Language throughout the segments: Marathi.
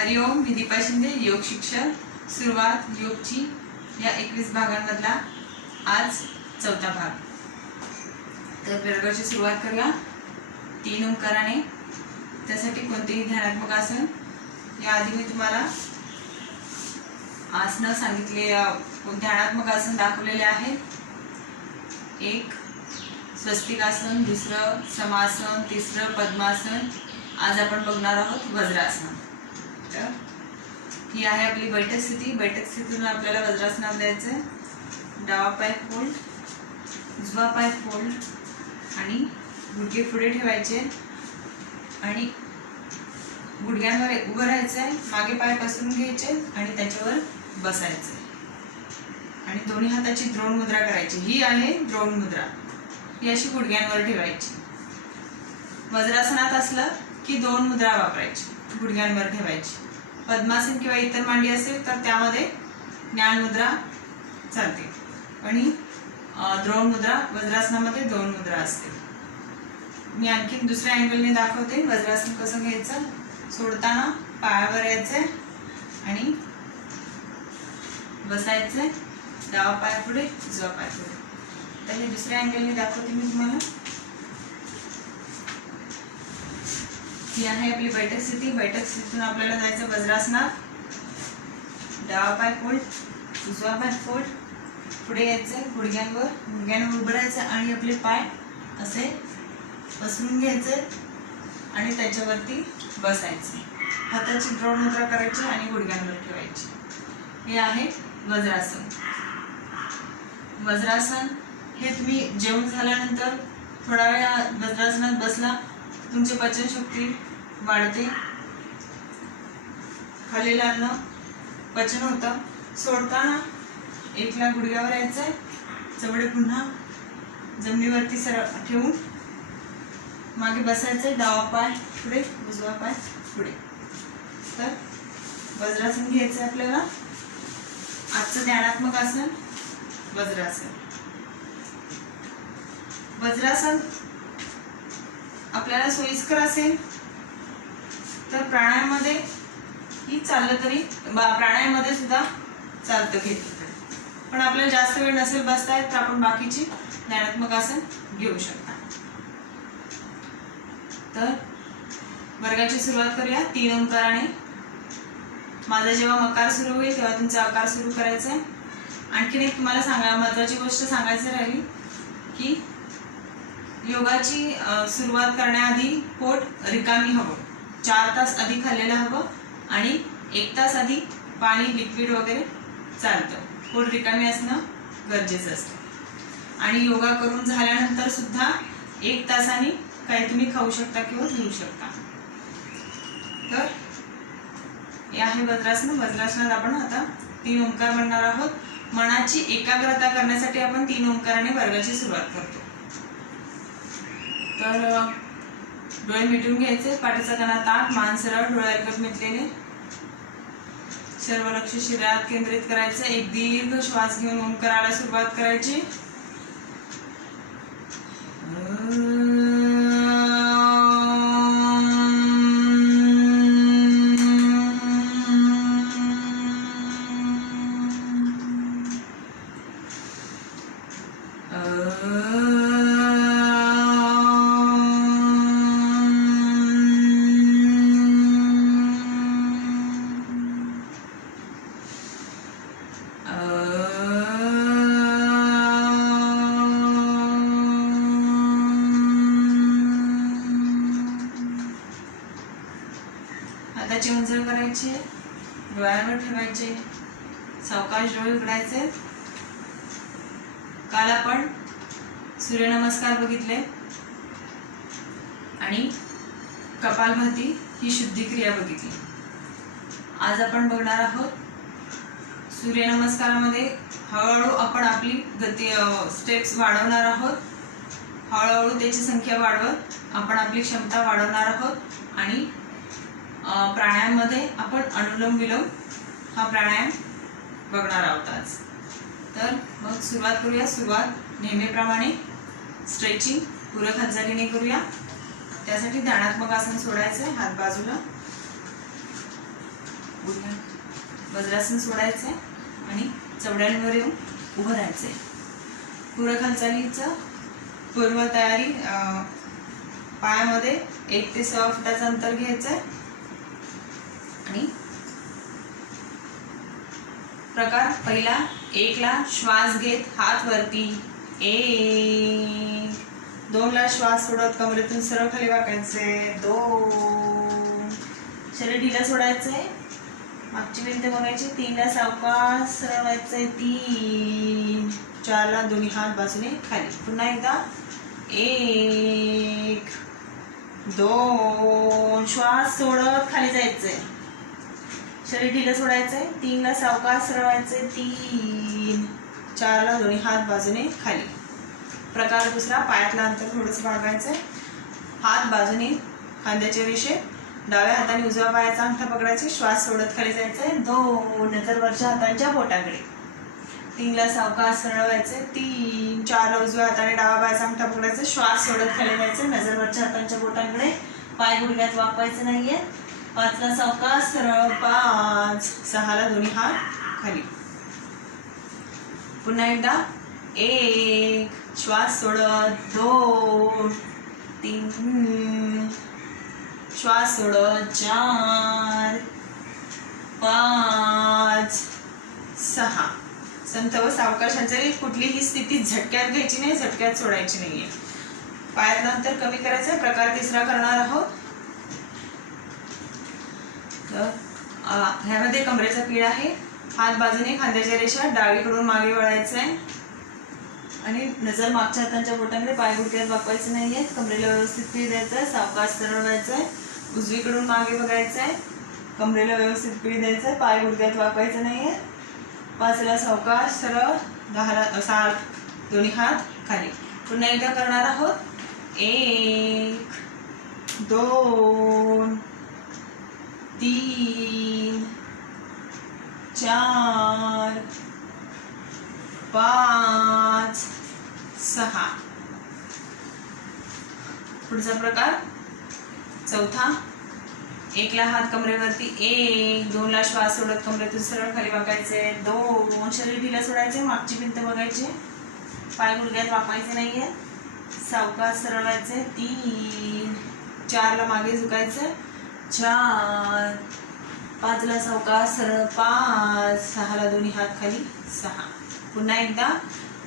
हरिओम, मी दीपा शिंदे, योग शिक्षक. सुरुवात योगची या 21 भागांमधला आज चौथा भाग. तर वर्गाची सुरुवात करूया 3 ओंकाराने. त्यासाठी कोणतेही ध्यानात्मक आसन, याआधी मी तुम्हाला आसनं सांगितले, ध्यानात्मक आसन दाखवलेले आहे. एक स्वस्तिक आसन, दुसरं समासन, तिसरं पद्मासन. आज आपण बघणार आहोत वज्रासन. तर ही आहे आपली बैठक स्थिती. बैठक स्थितीतून आपल्याला वज्रासनात द्यायचं. डावा पाय फोल्ड, उजवा पाय फोल्ड आणि गुडघे पुढे ठेवायचे आणि गुडघ्यांवर उभं राहायचं आहे. मागे पाय पसरून घ्यायचे आणि त्याच्यावर बसायचे आणि दोन्ही हाताची द्रोण मुद्रा करायची. ही आहे द्रोण मुद्रा. ही अशी गुडघ्यांवर ठेवायची. वज्रासनात असलं की 2 मुद्रा वापरायची, गुडघ्यांवर ठेवायची. पद्मासन किंवा इतर मांडी असेल तर त्यामध्ये ज्ञान मुद्रा चालते आणि द्रोण मुद्रा वज्रासनामध्ये 2 मुद्रा असते. मी आणखी दुसऱ्या अँगलने दाखवते वज्रासन कसं घ्यायचं. सोडताना पायावर यायचंय आणि बसायचंय. डावा पाय पुढे, उजवा पाय पुढे. तर हे दुसऱ्या अँगलने दाखवते मी तुम्हाला. ही आहे आपली बैठक स्थिती. बैठक स्थितीतून आपल्याला जायचं वज्रासनात. डावा पाय फोल्ड, उजवा पाय फोल्ड, पुढे यायचंय. गुडघ्यांवर उभं राहायचं आणि आपले पाय असे पसरून घ्यायचे आणि त्याच्यावरती बसायचे. हाताची द्रोण मुद्रा करायची आणि गुडघ्यांवर ठेवायची. हे आहे वज्रासन. वज्रासन हे तुम्ही जेवण झाल्यानंतर थोडा वेळ वज्रासनात बसला, तुमची पचनशक्ती वाढते. खाल्लेलं अन्न पचन होतं. सोडताना एकला गुडघ्यावर यायचंय, जवळ पुन्हा जमिनीवरती सरळ ठेवून मागे बसायचंय. डावा पाय पुढे, उजवा पाय पुढे. तर वज्रासन घ्यायचं आपल्याला. आजचं ध्यानात्मक आसन वज्रासन. वज्रासन आपल्याला सोयीस्कर असेल तर प्राणायाममध्ये ही चाललं तरी प्राणायाममध्ये सुद्धा चालतं घेतलं. पण आपल्याला जास्त वेळ नसेल बसता येत तर आपण बाकीची ध्यानात्मक आसन घेऊ शकता. तर वर्गाची सुरुवात करूया 3 ओंकाराने. माझा जेव्हा मकार सुरू होईल तेव्हा तुमचा आकार सुरू करायचा आहे. आणखीन एक तुम्हाला महत्त्वाची गोष्ट सांगायची राहिली की योगाची सुरुवात करण्याआधी पोट रिकामी हवं. 4 तास आधी खाल्लेलं हवं आणि 1 तास आधी पाणी, लिक्विड वगैरे चालतं. पोट रिकामी असणं गरजेचं असतं. आणि योगा करून झाल्यानंतर सुद्धा 1 तासाने काही तुम्ही खाऊ शकता किंवा घेऊ शकता. तर हे आहे वज्रासन. वज्रासनात आपण आता 3 ओंकार म्हणणार आहोत. मनाची एकाग्रता करण्यासाठी आपण 3 ओंकाराने वर्गाची सुरुवात करतो. तर डोळे मिटून घ्यायचे. पाठीचा कणा ताठ, मान सरळ, डोळे अलगद मिटलेले. सर्व लक्ष शरीरात केंद्रित करायचं. एक दीर्घ श्वास घेऊन ओंकाराला सुरुवात करायची. हाताची उंजळ करायची, डोळ्यावर ठेवायचे, सावकाश डोळे उघडायचे. काल आपण सूर्यनमस्कार बघितले आणि कपालभाती ही शुद्धी क्रिया बघितली. आज आपण बघणार आहोत सूर्यनमस्कारामध्ये हळूहळू आपण आपली गती स्टेप्स वाढवणार आहोत. हळूहळू त्याची संख्या वाढवत आपण आपली क्षमता वाढवणार आहोत आणि प्राणायाममध्ये आपण अनुलोम विलोम हा प्राणायाम बघणार आहोत आज. तर मग सुरुवात करूया. सुरुवात नेहमीप्रमाणे स्ट्रेचिंग पूरक हालचालीने करूया. त्यासाठी ध्यानात्मक आसन सोडायचं, हात बाजूला. वज्रासन सोडायचं आहे आणि चवड्यांवर येऊन उभं राहायचं आहे. पूरक हालचालीचं पूर्वतयारी. पायामध्ये 1 ते 6 फुटाचं अंतर घ्यायचं आहे आणि प्रकार पहिला 1 ला श्वास घेत हात वरती, 1. 2 ला श्वास सोडत कमरेतून सरळ खाली वाकायचे, 2. शरीर ढिला सोडायचंय, मागची भिंत बघायची, 3 ला सावकाश सरळ व्हायचंय, 3. 4 ला दोन्ही हात बाजूने खाली. पुन्हा एकदा 1 2 श्वास सोडत खाली जायचंय, शरीर ढिलं सोडायचंय, 3 ला सावकाश सरळ व्हायचंय, 3. 4 ला दोन्ही हात बाजूने खाली. प्रकार दुसरा, पायातलं अंतर थोडंसं वाढवायचंय, हात बाजूने खांद्याच्या रेषेत, डाव्या हाताने उजव्या पायाचा अंगठा पकडायचे, श्वास सोडत खाली जायचंय, 2. नंतर वरच्या हातांच्या बोटाकडे, 3 ला सावकाश सरळ व्हायचंय, 3. 4 ला उजव्या हाताने डावा पायाचा अंगठा पकडायचा, श्वास सोडत खाली जायचंय, नजर वरच्या हातांच्या बोटांकडे, पाय गुडघ्यात वाकवायचं नाहीये, 5 ला सावकाश सरळ, 5. 6 ला दोन्ही हात खाली. पुन्हा एकदा 1 श्वास सोडत, 2 3 श्वास सोडत, 4 5 6. संथ व सावकाश हालचाली. कुठलीही स्थिती झटक्यात घ्यायची नाही, झटक्यात सोडायची नाहीये. पायातलं अंतर कमी करायचं. प्रकार तिसरा करणार आहोत. ह्यामध्ये कमरेचा पीळ आहे. हात बाजूने खांद्याच्या रेषा, डावीकडून मागे वळायचं आहे आणि नजर मागच्या हातांच्या बोटांकडे, पाय गुडघ्यात वाकवायचे नाहीये, कमरेला व्यवस्थित पीळ द्यायचं आहे, सावकाश सरळ व्हायचं आहे, उजवीकडून मागे बघायचं आहे, कमरेला व्यवस्थित पीळ द्यायचं आहे, पाय गुडघ्यात वाकवायचं नाहीये, 5 ला सावकाश सरळ, 10 ला 7 दोन्ही हात खाली. पुन्हा एकदा करणार आहोत. 1 2 3 4 5 6. पुढचा प्रकार चौथा. 1 ला हात कमरेवरती, 1. 2 ला श्वास सोडत कमरेतून सरळ खाली वाकायचे, 2. शरीर ढिला सोडायचे, मागची भिंत बघायची, पाय गुडघ्यात वाकवायचे नाहीये, सावकाश सरळ व्हायचे, 3. 4 ला मागे झुकायचं, 4. 5 ला सावकाश सरळ, 5. 6 ला दोन्ही हात खाली, 6. पुन्हा एकदा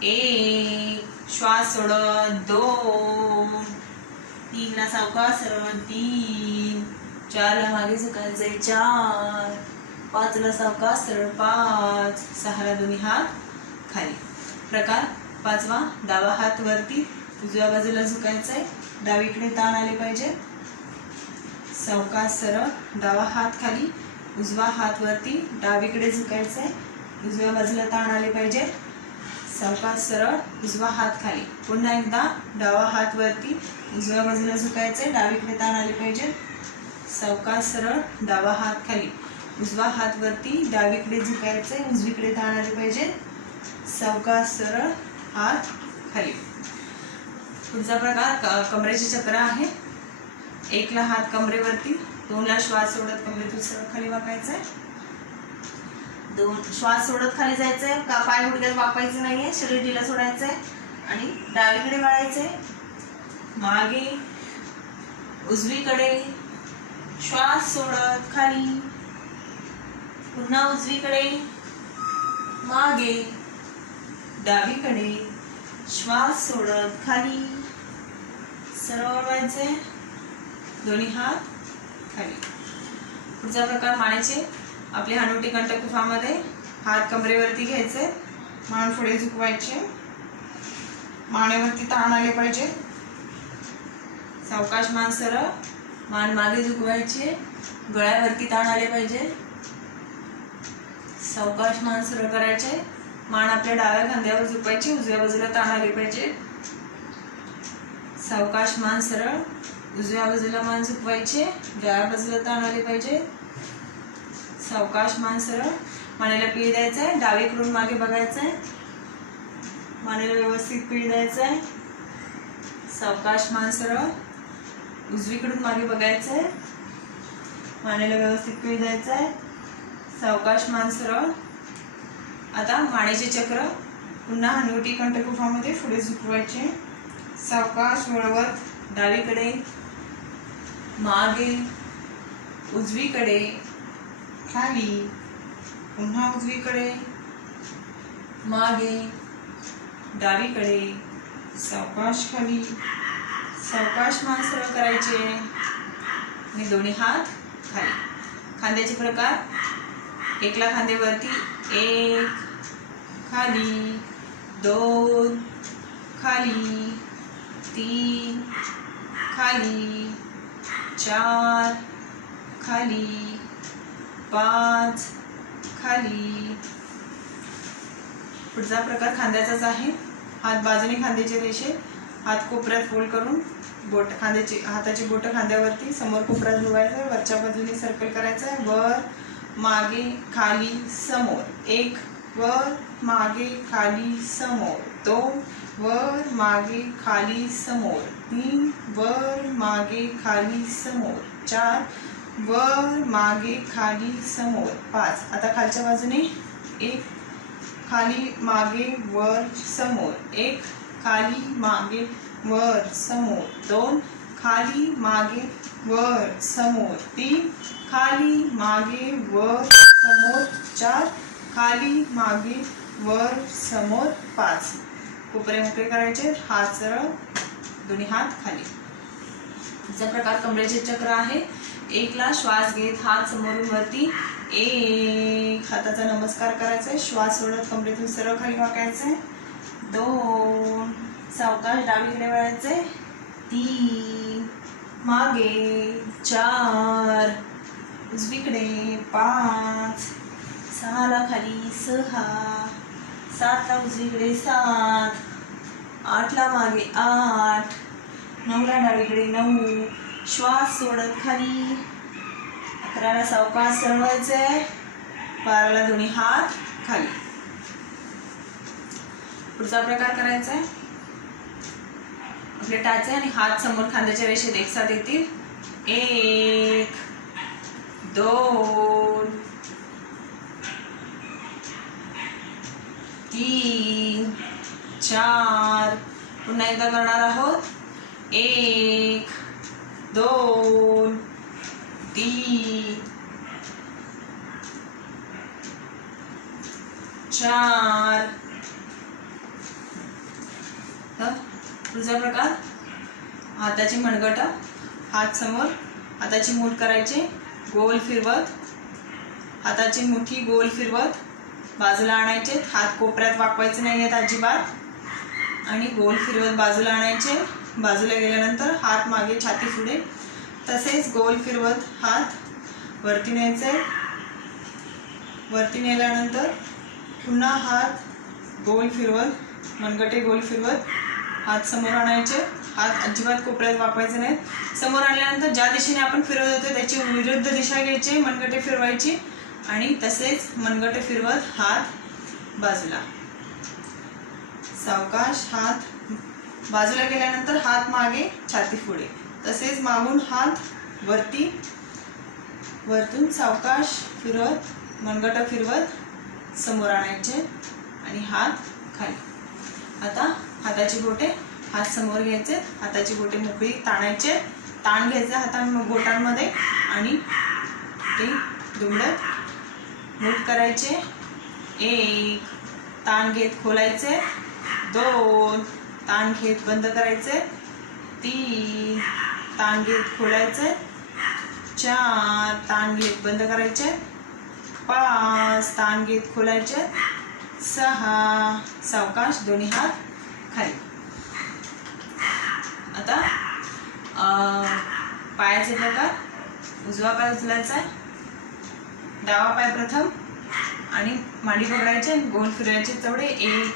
1 श्वास सोडत, 2. 3 ला सावकाश सरळ, 3. 4 ला मागे झुकायचंय, 4. 5 ला सावकाश सरळ, 5. 6 ला दोन्ही हात खाली. प्रकार पाचवा. डावा हात वरती, उजव्या बाजूला झुकायचंय, डावीकडे ताण आले पाहिजे, सावकाश सरळ, डावा हात खाली, उजवा हात वरती, डावीकडे झुकायचंय, उजव्या बाजूला ताण आले पाहिजे, सावकाश सरळ, उजवा हात खाली. पुन्हा एकदा डावा हात वरती, उजव्या बाजूला झुकायचंय, डावीकडे ताण आले पाहिजे, सावकाश सरळ, डावा हात खाली, उजवा हात वरती, डावीकडे झुकायचंय, उजवीकडे ताण आले पाहिजे, सावकाश सरळ, हात खाली. पुढचा प्रकार कमरेचे चक्र आहे. 1 ला हात कमरेवरती, 2 ला श्वास सोडत कमरेतून सरळ खाली वाकायचंय, 2 श्वास सोडत खाली जायचंय, पाय गुडघ्यात वाकवायचे नाहीये, शरीर ढिला सोडायचंय आणि डावीकडे वळायचंय, मागे उजवीकडे श्वास सोडत खाली, पुन्हा उजवीकडे, मागे, डावीकडे श्वास सोडत खाली, सरळ वळवायचे, दोन्ही हात खाली. पुढचा प्रकार मानेचे. आपले हनुवटी कंठक गुफामध्ये हात कमरेवरती घ्यायचे, मान पुढे झुकवायचे, मानेवरती ताण आले पाहिजे, सावकाश मान सरळ, मान मागे झुकवायचे, गळ्यावरती ताण आले पाहिजे, सावकाश मान सरळ करायचे, मान आपल्या डाव्या खांद्यावर झुकवायची, उजव्या बाजूला ताण आले पाहिजे, सावकाश मान सरळ, उजव्या बाजूला मान झुकवायचे, डाव्या बाजूला ताण आले पाहिजे, सावकाश मान सरळ, मानेला पीळ द्यायचं आहे, डावीकडून मागे बघायचं आहे, मानेला व्यवस्थित पीळ द्यायचं आहे, सावकाश मान सरळ, उजवीकडून मागे बघायचं आहे, मानेला व्यवस्थित पीळ द्यायचं आहे, सावकाश मान सरळ. आता मानेचे चक्र पुन्हा हनुवटी कंठ गुफामध्ये पुढे झुकवायचे. सावकाश वळवत डावीकडे, मागे, उजवीकडे, खाली, पुन्हा उजवीकडे, मागे, डावीकडे, सावकाश खाली. सावकाश मान सरळ करायचे आणि दोन्ही हात खाली. खांद्याचे प्रकार, एकला खांदे वरती, एक खाली, दोन खाली, तीन खाली, चार खाली, पाच खाली. पुढचा प्रकार खांद्याचाच आहे. हात बाजूने खांद्याचे रेषे, हात कोपऱ्यात फोल्ड करून हाताची बोट खांद्यावरती समोर कोपऱ्यात ठेवायचं आहे. वरच्या बाजूने सर्कल करायचं आहे. वर मागे खाली समोर. एक, वर मागे खाली समोर. दोन, वर मागे खाली समोर. तीन, वर मागे खाली समोर. चार, वर मागे खाली समोर. पाच. आता खालच्या बाजूने एक, खाली मागे वर समोर. एक, खाली मागे वर समोर. दोन, खाली मागे वर समोर. तीन, खाली मागे वर समोर. चार, खाली मागे वर समोर. पाच. कोपरे मोकळे करायचे. हात सरळ, दोन्ही हात खाली. पुढचा प्रकार कमरेचे चक्र आहे. एकला श्वास घेत हात समोरून वरती, एक, हाताचा नमस्कार करायचा आहे. श्वास सोडत कमरेतून सरळ खाली वाकायचं आहे. दोन, सावकाश डावीकडे वळायचे. तीन, मागे. चार, उजवीकडे. पाच, सहाला खाली. सहा, सातला उजवीकडे. सात, आठला मागे. आठ, नऊला डावीकडे. नऊ, श्वास सोडत खाली. 11ला सावकाश सरळवायचे. 12ला दोन्ही हात खाली. पुढचा प्रकार करायचा आहे. आपले टाचे आणि हात समोर खांद्याच्या रेषेत एकसाथ येतील. एक, दोन, तीन, चार. पुन्हा एकदा करणार आहोत. एक, दोन, तीन, चार. पुढचा प्रकार हाताची मनगट, हात समोर, हाताची मूठ करायची, गोल फिरवत, हाताची मुठी गोल फिरवत बाजूला आणायचे. हात कोपऱ्यात वाकवायचे नाही आहेत अजिबात. आणि गोल फिरवत बाजूला आणायचे. बाजूला गेल्यानंतर हात मागे, छाती पुढे. तसेच गोल फिरवत हात वरती न्यायचे. वरती नेल्यानंतर पुन्हा हात गोल फिरवत, मनगटे गोल फिरवत हात समोर आणायचे. हात अजिबात कोपऱ्यात वाकवायचे नाहीत. समोर आणल्यानंतर ज्या दिशेने आपण फिरवत होतो त्याची विरुद्ध दिशा घ्यायची, मनगटे फिरवायची आणि तसेच मनगटे फिरवत हात बाजूला. सावकाश हात बाजूला गेल्यानंतर हात मागे, छाती पुढे. तसेच मागून हात वरती, वरतून सावकाश फिरवत, मनगट फिरवत समोर आणायचे आणि हात खाली. आता हाताची बोटे हात समोर घ्यायचे. हाताची बोटे मोकळी ताणायचे. ताण घ्यायचे बोटांमध्ये आणि ते दुमडत मूठ करायचे. एक, ताण घेत खोलायचे. दोन, ताण घेत बंद करायचे. तीन, ताण घेत खोलायचे. चार, ताण घेत बंद करायचे. पाच, ताण घेत खोलायचे. सहा, सावकाश दोन्ही हात खाली. आता पायाचे प्रकार. उजवा पाय उचलायचा आहे. डावा पाय प्रथम आणि मांडी पकडायचे, गोल फिरवायचे तेवढे. एक,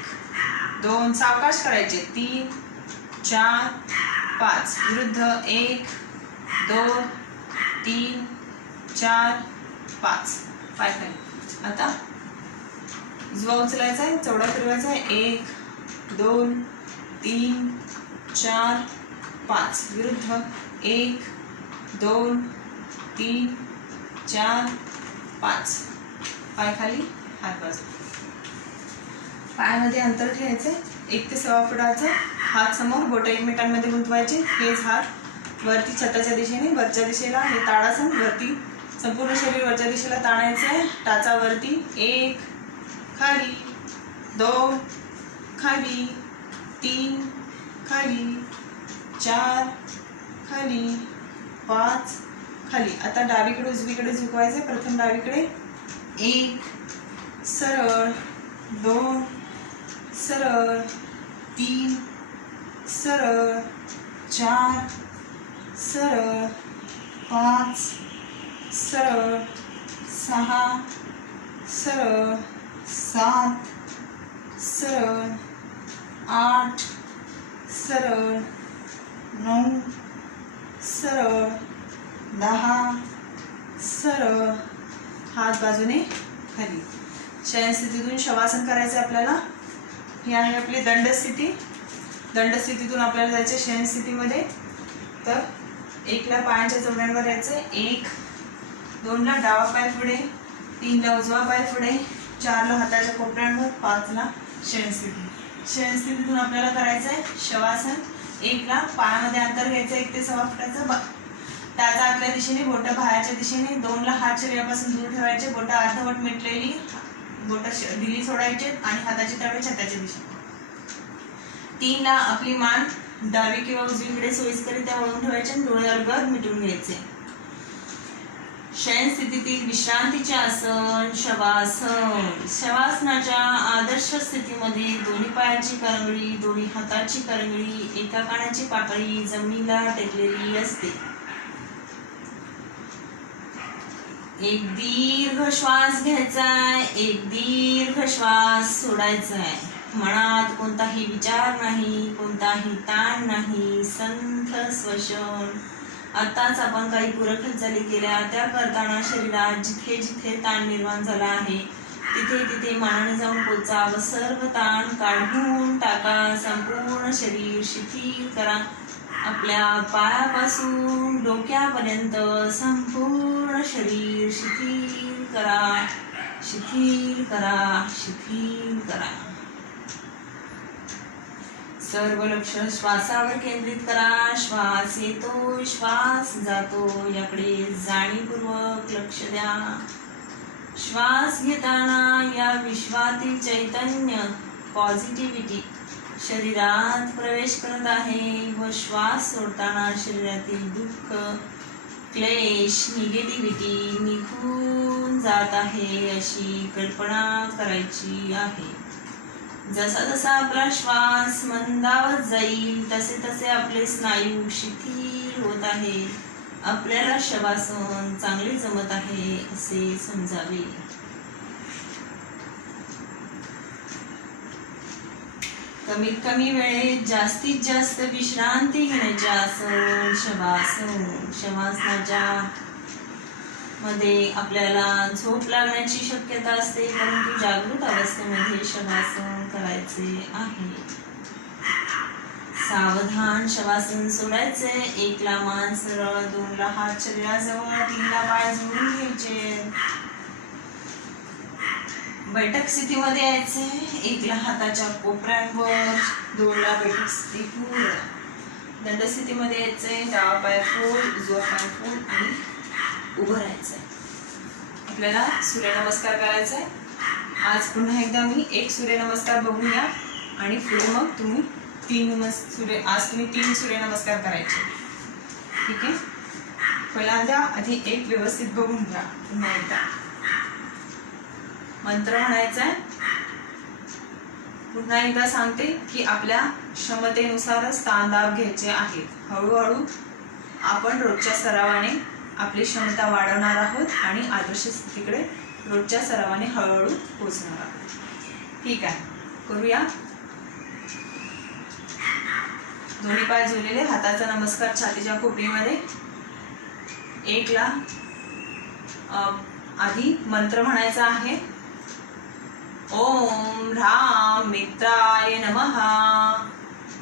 दोन, सावकाश करायचे. तीन, चार, पाच. विरुद्ध. एक, दोन, तीन, चार, पाच. पाय खाली. आता उजवा उचलायचा आहे, चवडा फिरवायचा आहे. एक, दोन, तीन, चार, पाच. विरुद्ध. एक, दोन, तीन, चार, पाच. पाय खाली, हात बाजू. पायामध्ये अंतर ठेवायचे 1 ते 1.25 फुटाचं. हात समोर, बोटं एकमेकांमध्ये गुंतवायचे. हेच हात वरती छताच्या दिशेने, वरच्या दिशेला. हे ताडासन वरती, संपूर्ण शरीर वरच्या दिशेला ताणायचं आहे. टाचावरती. 1 खाली, 2 खाली, 3 खाली, 4 खाली, 5 खाली. आता डावीकडे उजवीकडे झुकवायचं. प्रथम डावीकडे. 1 सरळ, 2 सरळ, 3 सरळ, 4 सरळ, 5 सरळ, 6 सरळ, 7 सरळ, 8 सरळ, 9 सरळ, 10 सरळ. हात बाजूने खाली. शयनस्थितीतून शवासन करायचं आपल्याला. ही आहे आपली दंडस्थिती. दंडस्थितीतून आपल्याला जायचं शयनस्थितीमध्ये. तर 1ला पायांच्या जोड्यांवर यायचं. 1, 2ला डावा पाय पुढे, 3ला उजवा पाय पुढे, 4ला हाताच्या कोपऱ्यांवर, 5ला शयनस्थिती. शयनस्थितीतून आपल्याला करायचं आहे शवासन. 1ला पायामध्ये अंतर घ्यायचं 1 ते 1.25 फुटाचं. त्याचा आतल्या दिशेने, बोटं बाहेरच्या दिशेने. 2ला हात शरीरापासून दूर ठेवायचे. बोटं अर्धवट मिटलेली, बोटं दिली सोडायचे आणि हाताची तळवे छताच्या दिशेने. 3ला आपली मान डावी किंवा उजवीकडे सोयीस्करित्या वळून ठेवायचे आणि डोळे अलगद मिटून घ्यायचे. शयन स्थितीतील विश्रांतीचे आसन शवासन. शवासनाच्या आदर्श स्थितीमध्ये दोन्ही पायाची करंगळी, दोन्ही हाताची करंगळी, एका कानाची पाकळी जमिनीला टेकलेली असते. एक दीर्घ श्वास घ्यायचा आहे, एक दीर्घ श्वास सोडायचा आहे. मनात कोणताही विचार नाही, कोणताही ताण नाही. संथ श्वसन. आताच आपण काही पूरक हालचाली केल्या, त्या करताना शरीरात जिथे जिथे ताण निर्माण झाला आहे तिथे तिथे मनाने जाऊन पोचा व सर्व ताण काढून टाका. संपूर्ण शरीर शिथिल करा. आपल्या पायापासून डोक्यापर्यंत संपूर्ण शरीर शिथिल करा, शिथिल करा, शिथिल करा. सर्व लक्ष श्वासावर केंद्रित करा. श्वास येतो, श्वास जातो याकडे जाणीवपूर्वक लक्ष द्या. श्वास घेताना या विश्वातील चैतन्य, पॉझिटिव्हिटी शरीरात प्रवेश करत आहे व श्वास सोडताना शरीरातील दुःख, क्लेश, निगेटिव्हिटी निघून जात आहे अशी कल्पना करायची आहे. जसा जसा आपला श्वास मंदावत जाईल तसे तसे आपले स्नायू शिथिल होत आहे. आपल्याला शवासन चांगले जमत आहे असे समजावे. कमीत कमी वेळेत जास्तीत जास्त विश्रांती घेण्याचे आसन शवासन. शवासनाच्या मध्ये आपल्याला झोप लागण्याची शक्यता असते, परंतु जागृत अवस्थेमध्ये शवासन करायचे आहे. सावधान शवासन सोडायचे. 1ला मान सरळ, 2ला हात शरीराजवळ, 3ला पाय जोडून घ्यायचे. बैठक स्थितीमध्ये यायचे. 1ला हाताच्या कोपऱ्यांवर, 2ला बैठक स्थिती पूर्ण. दंडस्थितीमध्ये यायचे. डावा पाय फोल्ड, उजवा पाय फोल्ड आणि उभं राहायचंय. आपल्याला सूर्यनमस्कार करायचा आहे. आज पुन्हा एकदा मी एक सूर्यनमस्कार बघूया आणि पुढे मग तुम्ही आज तुम्ही 3 सूर्यनमस्कार करायचे. ठीक आहे. पहिल्यांदा आधी एक व्यवस्थित बघून घ्या. पुन्हा एकदा मंत्र म्हणायचा आहे. पुन्हा एकदा सांगते की आपल्या क्षमतेनुसारच ताण दाब घ्यायचे आहेत. हळूहळू आपण रोजच्या सरावाने आपली क्षमता वाढवणार आहोत आणि आदर्श स्थितीकडे रोजच्या सरावाने हळूहळू पोहोचणार आहोत. ठीक आहे, करूया. दोन्ही पाय जोडलेले, हाताचा नमस्कार छातीच्या खोपडीमध्ये. 1ला आधी मंत्र म्हणायचा आहे. ओम ह्राम मित्राय नमः.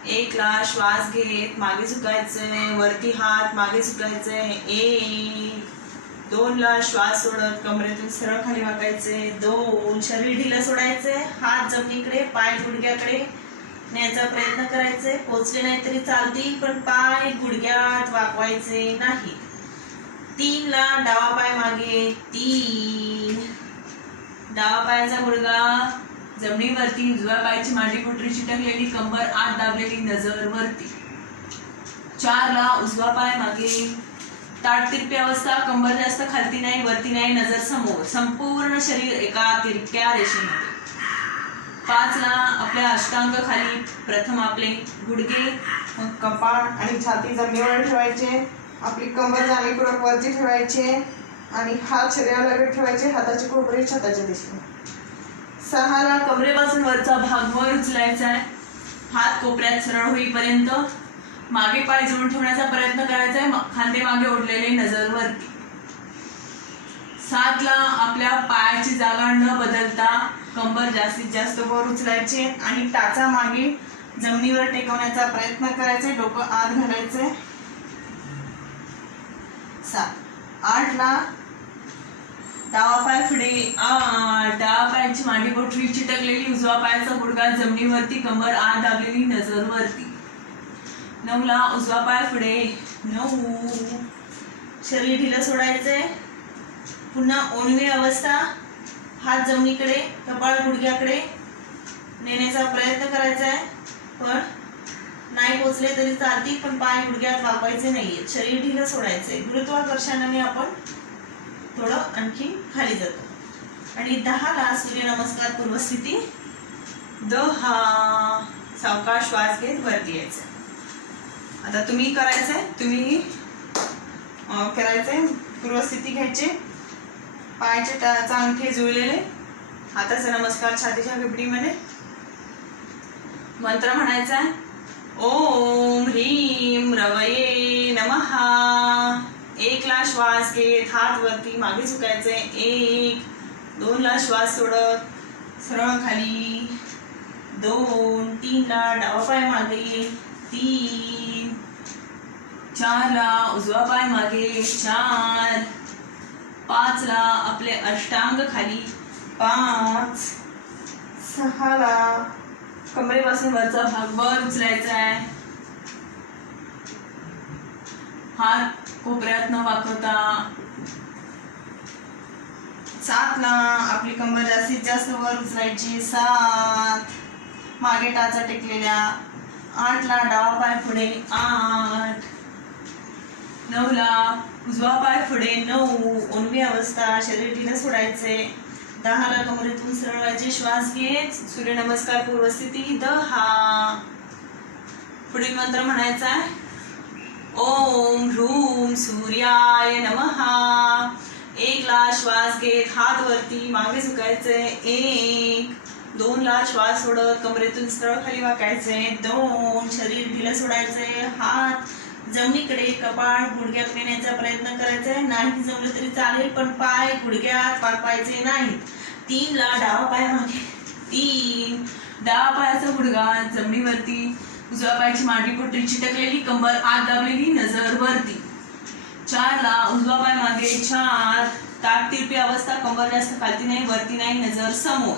1ला श्वास घेत मागे झुकायचे, वरती हात मागे झुकायचे. 1 2 ला श्वास सोडत कमरेतून सरळ खाली वाकायचे. 2 शरीर ढिलं सोडायचे. हात जमिनीकडे, पाय गुडघ्याकडे न्यायचा प्रयत्न करायचे. पोचले नाही तरी चालतील पण पाय गुडघ्यात वाकवायचे नाही. 3 ला डावा पाय मागे. 3 डावा पायाचा गुडघा जमिनीवरती, उजव्या पायाची मांडी पोटरी चिटकलेली, कंबर आत दाबलेली, नजर वरती. 4 ला उजवा पाय मागे, ताठ तिरपी अवस्था, कंबर जास्त खालती नाही वरती नाही, नजर समोर, संपूर्ण शरीर एका तिरक्या रेषेमध्ये. 5 ला आपल्या अष्टांग खाली, प्रथम आपले गुडघे, मग कपाळ आणि छाती जमिनीवर ठेवायचे. आपली कंबर जाणीवपूर्वक वरती ठेवायचे आणि हात शरीराला लगत ठेवायचे. हाताची कोपरे छताच्या दिशेने. 6 ला कमरेपासून वरचा भाग वर उचलायचा आहे. हात कोपऱ्यात सरळ होईपर्यंत मागे पाय जोडून ठेवण्याचा प्रयत्न करायचा आहे. खांदे मागे ओढलेले, नजर वरती. 7 ला आपल्या पायाची जागा न बदलता कंबर जास्तीत जास्त वर उचलायचे आणि टाचा मागे जमिनीवर टेकवण्याचा प्रयत्न करायचे. डोकं आत घालायचे. 8 ला डावा पाय पुढे. 8 डावा पायाची मांडी पोटरी चिटकलेली, उजवा पायाचा गुडघा जमिनीवरती, कंबर आत दाबलेली, नजर वरती. 9 ला उजवा पाय पुढे. 9 शरीर ढिलं सोडायचंय. पुन्हा ओणवे अवस्था, हात जमिनीकडे, कपाळ गुडघ्याकडे नेण्याचा प्रयत्न करायचा आहे पण नाही पोचले तरी चालतील पण पाय गुडघ्यात वाकवायचे नाहीये. शरीर ढिलं सोडायचंय. गुरुत्वाकर्षणाने आपण थोडं आणखी खाली जातो. आणि 10 ला सूर्यनमस्कार पूर्वस्थिती. 10 सावकाश श्वास घेत वरती यायचं. आता तुम्ही करायचंय, तुम्ही करायचंय. पूर्वस्थिती घ्यायचे. पायाचे अंगठे जुळलेले, हाताचा नमस्कार छातीच्या घिबडीमध्ये. मंत्र म्हणायचा आहे. ओम ह्रीम रवये नमः. 1 ला श्वास घेत हात वरती मागे झुकायचे. 1 2 ला श्वास सोडत सरळ खाली. 2 3 ला डावा पाय मागे. 3 4 ला उजवा पाय मागे. 4 5 ला आपले अष्टांग खाली. 5 6 ला कमरेपासून वरचा भाग वर उचलायचा आहे. हात कोपऱ्यात न वाकवता. 7 ला आपली कंबर जास्तीत जास्त वर उचलायची. 7 मागे टाचा टेकलेल्या. 8 ला डावा पाय पुढे. 8 9 ला उजवा पाय पुढे. 9 ओणवी अवस्था, शरीर ढिलं सोडायचे. 10 ला कमरेतून सरळ व्हायचे. श्वास घेत सूर्यनमस्कार पूर्वस्थिती. 10 पुढील मंत्र म्हणायचा आहे. ओम ह्रूम सूर्याय नमः. 1 ला श्वास घेत हात वरती मागे झुकायचे. 1 2 ला श्वास सोडत कमरेतून सरळ खाली वाकायचे. 2 शरीर ढिलं सोडायचे. हात जमिनीकडे, कपाळ गुडघ्यात नेण्याचा प्रयत्न करायचा आहे. नाही जमलं तरी चालेल पण पाय गुडघ्यात वाकवायचे नाही. 3 ला डावा पाय मागे. 3 डावा पायाचा गुडघा जमिनीवरती, उजव्या पायाची मांडी पोटरी चिटकलेली, कंबर आत दाबलेली, नजर वरती. 4 ला उजवा पाय मागे. 4 ताठ तिरपी अवस्था, कंबर जास्त खालती नाही वरती नाही, नजर समोर,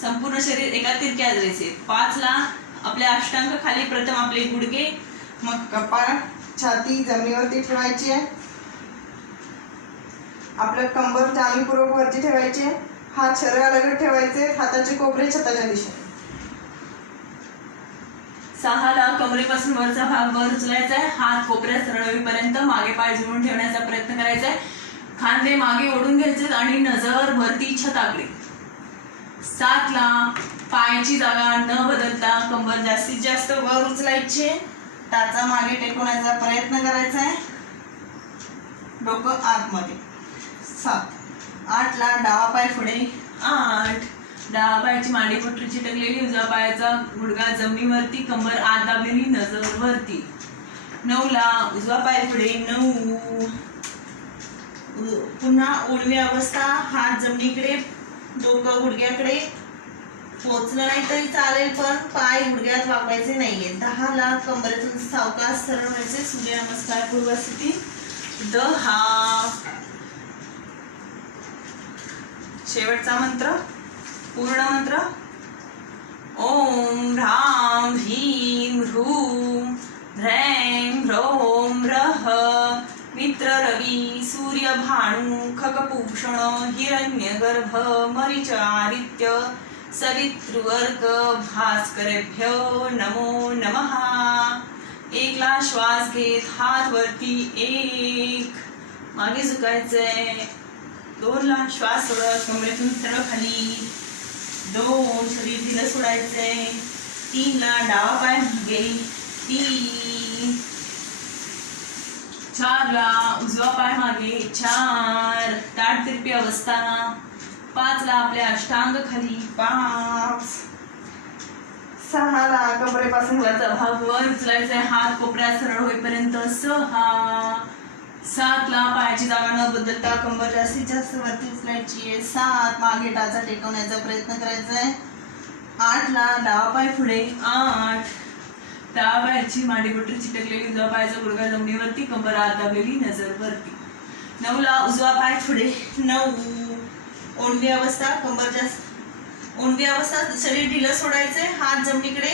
संपूर्ण शरीर एका तिरक्या रेषेत. 5 ला आपल्या अष्टांग खाली, प्रथम आपले गुडघे, मग कपाळ छाती जमिनीवरती ठेवायची आहे. आपलं कंबर जाणीवपूर्वक वरती ठेवायचे. हात शरीरालगत ठेवायचे. हाताचे कोपरे छताच्या दिशेने. 6 ला कमरेपासून वरचा भाग वर उचलायचा आहे. हात कोपऱ्यात सरळ होईपर्यंत मागे पाय जोडून ठेवण्याचा प्रयत्न करायचा आहे. खांदे मागे ओढून घ्यायचे आणि नजर वरती छताकडे. 7 ला पायाची जागा न बदलता कंबर जास्तीत जास्त वर उचलायची. टाचा मागे टेकवण्याचा प्रयत्न करायचा आहे. डोकं आतमध्ये. 7 8 ला डावा पाय पुढे. 8 डावा पायाची मांडी पोटरी चिटकलेली, उजव्या पायाचा गुडघा जमिनीवरती, कंबर आत दाबलेली, नजर वरती. 9 ला उजवा पाय पुढे. 9 पुन्हा ओणवी अवस्था, हात जमिनीकडे, डोकं गुडघ्याकडे. पोचलं नाही तरी चालेल पण पाय गुडघ्यात वाकवायचे नाहीये. 10 ला कमरेतून सावकाश सरळ व्हायचे. सूर्यनमस्कार पूर्वस्थिती. 10. शेवटचा मंत्र, पूर्ण मंत्र. ओम ह्रां ह्रीं ह्रूं ह्रैं ह्रौं ह्रः मित्र रवी सूर्य भानु खगभूषण हिरण्यगर्भ मरीच आदित्य सवितृवर्ग भास्करेभ्यो नमो नमः. 1 ला श्वास घेत हात वरती, 1 मागे झुकायचंय. 2 ला श्वास सोडत कमरेतून सरळ खाली, 2 शरीर ढिलं सोडायचंय. 3 ला डावा पाय मागे, 3. 4 ला उजवा पाय मागे, 4. ताठ तिरपी अवस्था. 5 ला आपल्या अष्टांग खाली, 5. 6 ला कमरेपासून वरचा भाग वर उचलायचा आहे, हात कोपऱ्यात सरळ होईपर्यंत, 6. 7 ला पायाची जागा न बदलता कंबर जास्तीत जास्त वरती उचलायची आहे, 7. मागे टाचा टेकवण्याचा प्रयत्न करायचा आहे. 8 ला डावा पाय पुढे, 8. डावा पायाची मांडीबोटे चिटकलेली, उजवा पायाचा गुडघा जमिनीवरती, कंबर आत दाबलेली, नजर वरती. 9 ला उजवा पाय पुढे, 9. ओंडवी अवस्था, कंबर जास्त ओंडवी अवस्था, शरीर ढिलं सोडायचंय, हात जमिनीकडे,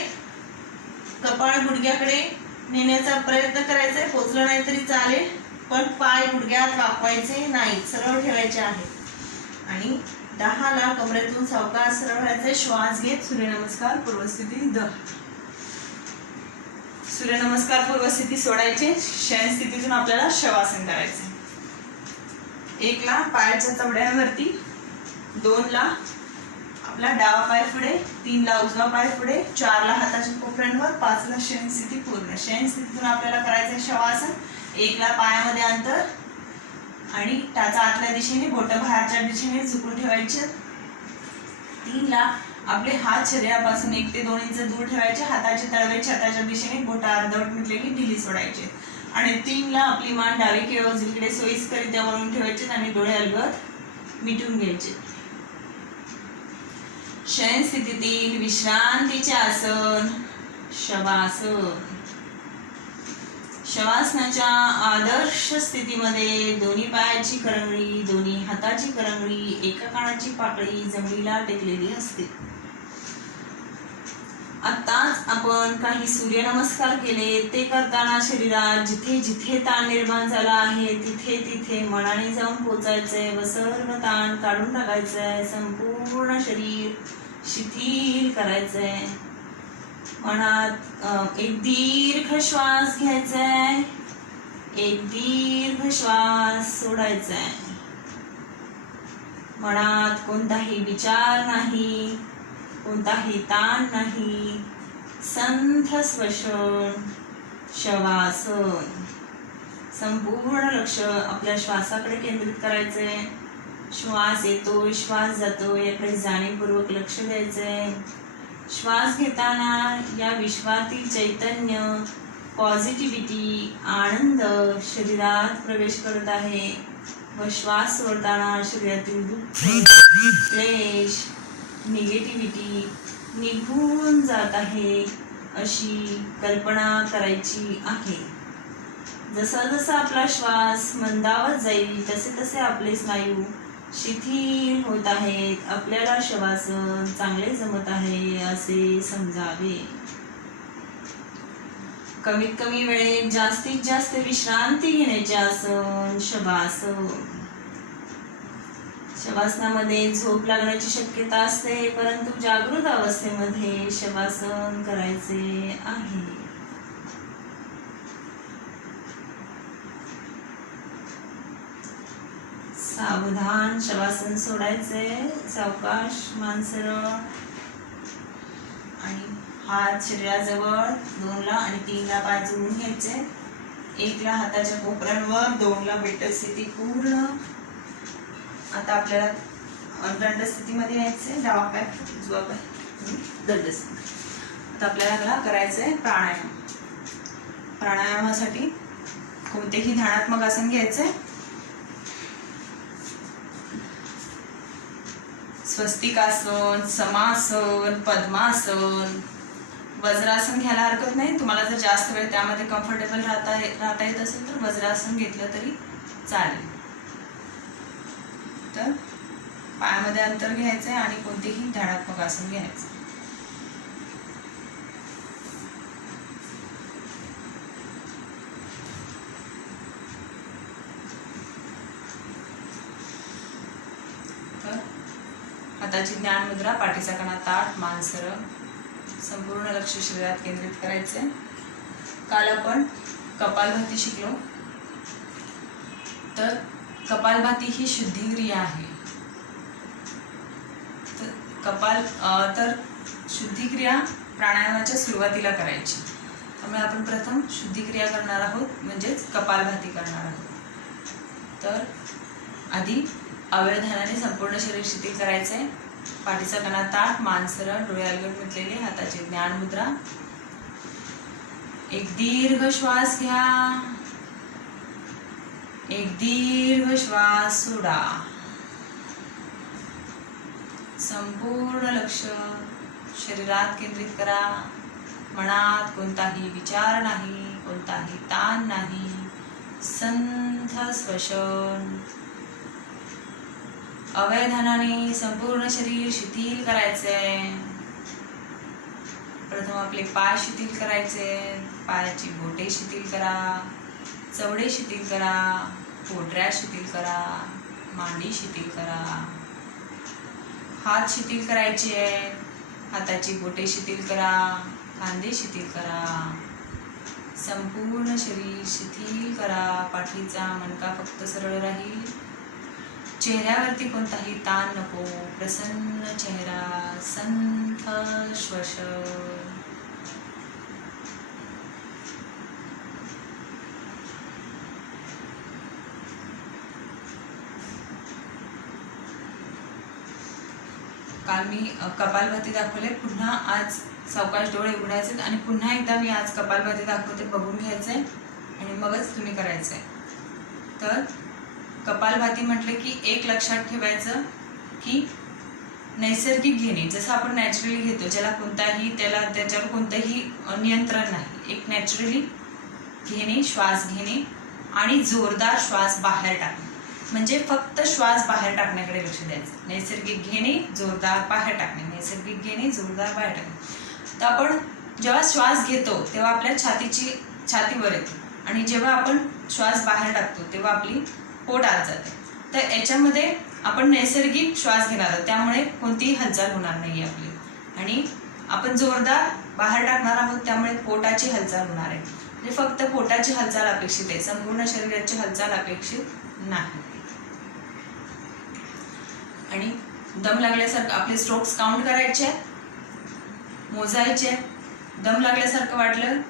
कपाळ गुडघ्याकडे नेण्याचा प्रयत्न करायचा आहे. पोचलं नाही तरी चालेल, पण पाय गुडघ्यात वाकवायचे नाही, सरळ ठेवायचे आहे. आणि 10 ला कमरेतून सावकाश सरळ व्हायचे. श्वास घेत सूर्यनमस्कार पूर्वस्थिती 10. सूर्यनमस्कार पूर्वस्थिती सोडायचे. शयन स्थितीतून आपल्याला शवासन करायचे. 1 ला पायाच्या चवड्यांवरती, 2 ला आपला डावा पाय पुढे, 3 ला उजवा पाय पुढे, 4 ला हाताच्या कोपऱ्यांवर, 5 ला शयन स्थिती पूर्ण. शयन स्थितीतून आपल्याला करायचं शवासन. 1 ला पायामध्ये अंतर आणि टाचा आतल्या दिशेने, बोटं बाहेरच्या दिशेने झुकून ठेवायचे. 3 ला आपले हात शरीरापासून 1 ते 2 इंच दूर ठेवायचे. हाताचे तळवे छाताच्या दिशेने, बोटं अर्धवट मिटलेली ढिली सोडायचे. आणि 3 ला आपली मान डावी किंवा उजवीकडे सोयीस्करित्या वळून ठेवायचे आणि डोळे अलगद मिटून घ्यायचे. शयन स्थितीतील विश्रांतीचे आसन शवासन. शवासनाच्या आदर्श स्थितीमध्ये दोन्ही पायाची करंगळी, दोन्ही हाताची करंगळी, एका कानाची पाकळी जमिनीला टेकलेली असते. आत्ताच आपण काही सूर्यनमस्कार केले. ते करताना शरीरात जिथे जिथे ताण निर्माण झाला आहे तिथे तिथे मनाने जाऊन पोचायचंय व सर्व ताण काढून टाकायचंय. संपूर्ण शरीर शिथिल करायचंय. मनात एक दीर्घ श्वास घ्यायचाय, एक दीर्घ श्वास सोडायचाय. मनात कोणताही विचार नाही, कोणताही ताण नाही. संथ श्वसन शवासन. संपूर्ण लक्ष आपल्या श्वासाकडे केंद्रित करायचंय. श्वास येतो, श्वास जातो याकडे जाणीवपूर्वक लक्ष द्यायचंय. श्वास घेताना या विश्वातील चैतन्य, पॉझिटिव्हिटी, आनंद शरीरात प्रवेश करत आहे व श्वास सोडताना शरीरातील दुःख, क्लेश, निगेटिव्हिटी निघून जात आहे अशी कल्पना करायची आहे. जसा जसा आपला श्वास मंदावत जाईल तसे तसे आपले स्नायू शिथिल होत आहेत. आपल्याला शवासन चांगले जमत आहे असे समजावे. कमीत कमी वेळेत जास्तीत जास्त विश्रांती घेण्याचे आसन शवासन. शवासनामध्ये झोप लागण्याची शक्यता असते, परंतु जागृत अवस्थेमध्ये शवासन करायचे आहे. सावधान शवासन सोडायचे. सावकाश मान सरळ आणि हात शरीराजवळ. 2 ला आणि 3 ला पाय जोडून घ्यायचे. 1 ला हाताच्या कोपऱ्यांवर, 2 ला बेटर स्थिती पूर्ण. आता आपल्याला दंड स्थितीमध्ये यायचे. डावा पाय उजवा पाय दंड स्थिती. आता आपल्याला करायचंय प्राणायाम. प्राणायामासाठी कोणतेही ध्यानात्मक आसन घ्यायचे. स्वस्तिकासन, समासन, पद्मासन, वज्रासन घ्यायला हरकत नाही. तुम्हाला जर जास्त वेळ त्यामध्ये कम्फर्टेबल राहता येत असेल तर वज्रासन घेतलं तरी चालेल. तर पायामध्ये अंतर घ्यायचं आहे आणि कोणतेही ध्यानात्मक आसन घ्यायचं. तर हाताची ज्ञान मुद्रा, पाठीचा कणा ताठ, मान सरळ, संपूर्ण लक्ष शरीरात केंद्रित करायचे. काल आपण कपालभाती शिकलो. तर कपालभाती ही शुद्धिक्रिया आहे. तर शुद्धिक्रिया प्राणायामाच्या सुरुवातीला करायची. त्यामुळे आपण प्रथम शुद्धिक्रिया करणार आहोत, म्हणजेच कपालभाती करणार आहोत. तर आधी अवयवधानाने संपूर्ण शरीर शिथिल करायचे. पाठीचा कणा ताठ, मान सरळ, डोळे अलगद मिटलेले, हाताची ज्ञान मुद्रा. एक दीर्घ श्वास घ्या, एक दीर्घ श्वास सोडा. संपूर्ण लक्ष शरीरात केंद्रित करा. मनात कोणताही विचार नाही, कोणताही ताण नाही. संथ श्वसन. अवयवधानाने संपूर्ण शरीर शिथिल करायचे. प्रथम आपले पाय शिथिल करायचे. पायाची बोटे शिथिल करा, चवडे शिथिल करा, पोटऱ्या शिथिल करा, मांडी शिथिल करा. हात शिथिल करायचे आहे. हाताची बोटे शिथिल करा, खांदे शिथिल करा. संपूर्ण शरीर शिथिल करा. पाठीचा मणका फक्त सरळ राहील. चेहऱ्यावरती कोणताही ताण नको. प्रसन्न चेहरा, संथ श्वसन. काल मी कपालभाती दाखवले. पुन्हा आज सावकाश डोळे उघडायचे आणि पुन्हा एकदा मी आज कपालभाती दाखवते, बघून घ्यायचंय आणि मगच तुम्ही करायचंय. तर कपालभाती म्हटलं की एक लक्षात ठेवायचं की नैसर्गिक घेणे, जसं आपण नॅचरली घेतो, त्याच्यावर कोणतंही नियंत्रण नाही. एक नॅचरली घेणे, श्वास घेणे आणि जोरदार श्वास बाहेर टाकणे. म्हणजे फक्त श्वास बाहेर टाकण्याकडे लक्ष द्यायचं. नैसर्गिक घेणे, जोरदार बाहेर टाकणे. नैसर्गिक घेणे, जोरदार बाहेर टाकणे. तर आपण जेव्हा श्वास घेतो तेव्हा आपल्या छातीवर येते आणि जेव्हा आपण श्वास बाहेर टाकतो तेव्हा आपली पोट आत जाते. तर याच्यामध्ये आपण नैसर्गिक श्वास घेणार आहोत, त्यामुळे कोणतीही हालचाल होणार नाही आपली. आणि आपण जोरदार बाहेर टाकणार आहोत, त्यामुळे पोटाची हालचाल होणार आहे. म्हणजे फक्त पोटाची हालचाल अपेक्षित आहे, संपूर्ण शरीराची हालचाल अपेक्षित नाही. आणि दम लागल्यासारखं आपले स्ट्रोक्स काउंट करायचे, मोजायचे. दम लागल्यासारखं वाटलं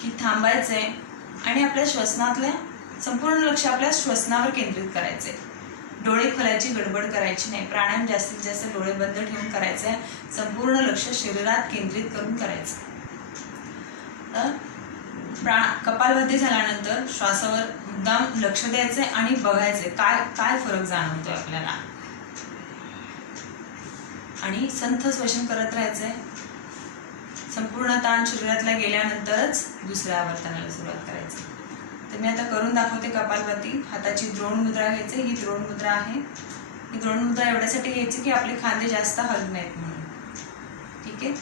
की थांबायचंय आणि आपल्या श्वसनातल्या संपूर्ण लक्ष आपल्या श्वसनावर केंद्रित करायचंय. डोळे खोलायची गडबड करायची नाही. प्राणायाम जास्तीत जास्त डोळे बंद ठेवून करायचंय. संपूर्ण लक्ष शरीरात केंद्रित करून करायचं. तर कपालभाती झाल्यानंतर श्वासावर मुद्दाम लक्ष द्यायचंय आणि बघायचंय काय फरक जाणवतोय आपल्याला. आणि संथ श्वसन करत राहायचंय. संपूर्ण ताण शरीरातला गेल्यानंतरच दुसऱ्या आवर्तनाला सुरुवात करायची. तर मी आता करून दाखवते कपालभाती. हाताची द्रोण मुद्रा घ्यायची. ही द्रोण मुद्रा आहे. ही द्रोण मुद्रा एवढ्यासाठी घ्यायची की आपले खांदे जास्त हलत नाहीत म्हणून. ठीक आहे.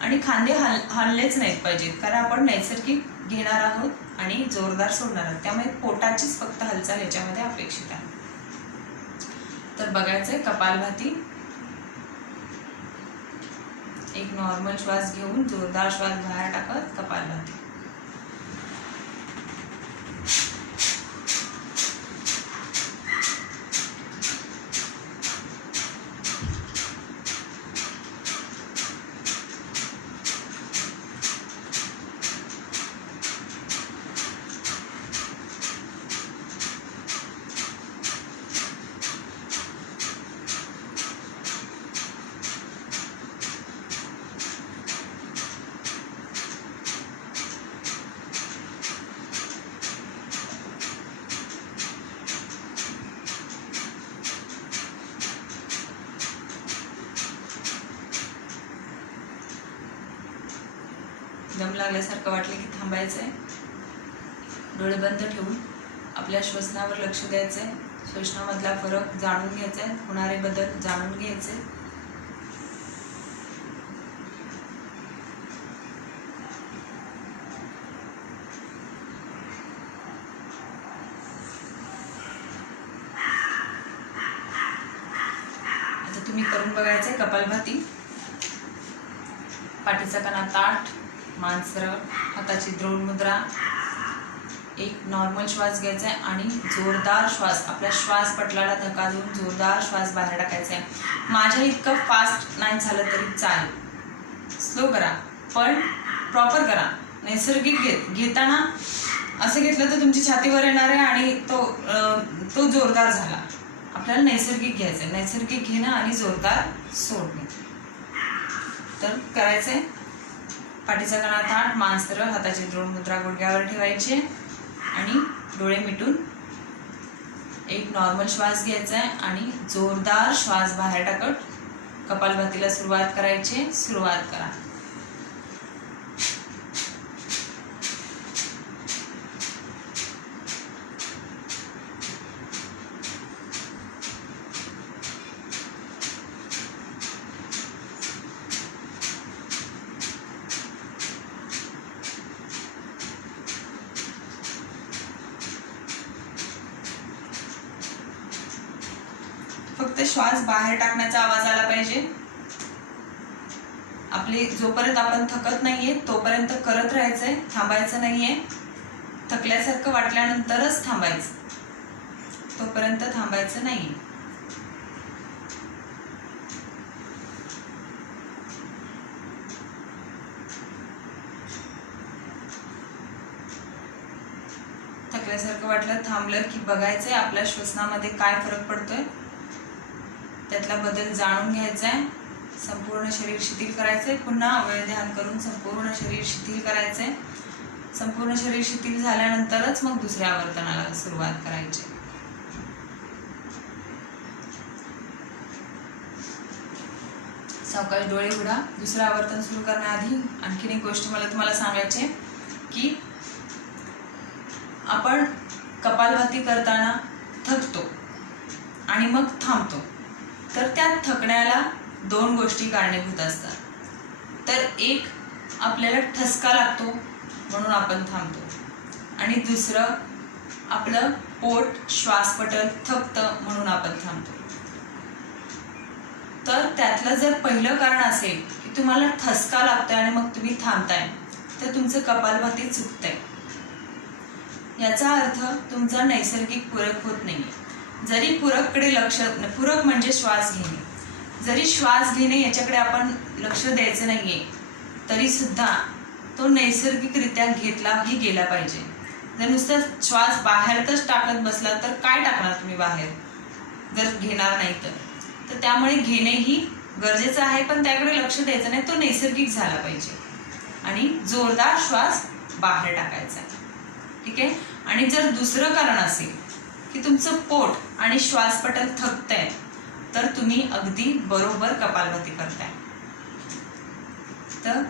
आणि खांदे हललेच नाहीत पाहिजेत, कारण आपण नैसर्गिक घेणार आहोत आणि जोरदार सोडणार आहोत. त्यामुळे पोटाचीच फक्त हालचाल याच्यामध्ये अपेक्षित आहे. तर बघायचंय कपालभाती. एक नॉर्मल श्वास घेऊन जोरदार श्वास बाहेर टाकत कपालभाती. दम लागल्यासारखं वाटलं की थांबायचंय. डोळे बंद ठेवून आपल्या श्वसनावर लक्ष द्यायचं आहे, श्वसनामधला फरक जाणून घ्यायचा आहे, होणारे बदल जाणून घ्यायचे. आता तुम्ही करून बघायचंय कपालभाती. पाठीचा कणा ताठ, मान सरळ, हाताची द्रोण मुद्रा. एक नॉर्मल श्वास घ्यायचा आहे आणि जोरदार श्वास, आपल्या श्वास पटलाला धक्का देऊन जोरदार श्वास बाहेर टाकायचा आहे. माझ्या इतकं फास्ट नाही झालं तरी चालेल, स्लो करा पण प्रॉपर करा. नैसर्गिक घेताना असं घेतलं तर तुमची छातीवर येणार आहे आणि तो जोरदार झाला. आपल्याला नैसर्गिक घ्यायचं आहे, नैसर्गिक घेणं आणि जोरदार सोडणे. तर करायचं आहे. पाठीचा कणा ताठ, मान सरळ, हाताची द्रोण मुद्रा गुडघ्यावर ठेवायची आणि डोळे मिटून एक नॉर्मल श्वास घ्यायचा आहे आणि जोरदार श्वास बाहेर टाकत कपालभातीला सुरुवात करायची. सुरुवात करा. फक्त श्वास बाहेर टाकण्याचा आवाज आला पाहिजे. आपले जोपर्यंत आपण थकत नाहीये तोपर्यंत करत राहायचंय, थांबायचं नाहीये. थकल्यासारखं वाटल्यानंतरच थांबायचं, तोपर्यंत थांबायचं नाहीये. थकल्यासारखं वाटलं, थांबलं की बघायचंय आपल्या श्वसनामध्ये काय फरक पडतोय, त्यातला बदल जाणून घ्यायचा आहे. संपूर्ण शरीर शिथिल करायचंय. पुन्हा अवयव ध्यान करून संपूर्ण शरीर शिथिल करायचंय. संपूर्ण शरीर शिथिल झाल्यानंतरच मग दुसऱ्या आवर्तनाला सुरुवात करायची. सावकाश डोळे उघडा. दुसरं आवर्तन सुरू करण्याआधी आणखीन एक गोष्ट मला तुम्हाला सांगायची आहे की आपण कपालभाती करताना थकतो आणि मग थांबतो. तर त्या थकण्याला दोन गोष्टी कारणीभूत असतात. तर एक, आपल्याला ठसका लागतो म्हणून आपण थांबतो आणि दुसरं, आपलं पोट श्वासपटल थकतं म्हणून आपण थांबतो. तर त्यातलं जर पहिलं कारण असेल की तुम्हाला ठसका लागतोय आणि मग तुम्ही थांबताय तर तुमचं कपालभाती चुकतंय. याचा अर्थ तुमचा नैसर्गिक पूरक होत नाहीये. जरी पूरककडे लक्ष, पूरक म्हणजे श्वास घेणे, जरी श्वास घेणे याच्याकडे आपण लक्ष द्यायचं नाहीये तरी सुद्धा तो नैसर्गिकरित्या घेतलाही गेला पाहिजे. जर नुसता श्वास बाहेरच टाकत बसला तर काय टाकणार तुम्ही बाहेर जर घेणार नाही तर त्यामुळे घेणेही गरजेचं आहे पण त्याकडे लक्ष द्यायचं नाही, तो नैसर्गिक झाला पाहिजे आणि जोरदार श्वास बाहेर टाकायचा. ठीक आहे. आणि जर दुसरं कारण असेल की तुमचं पोट आणि श्वासपटल थकतंय तर तुम्ही अगदी बरोबर कपालभाती करताय. तर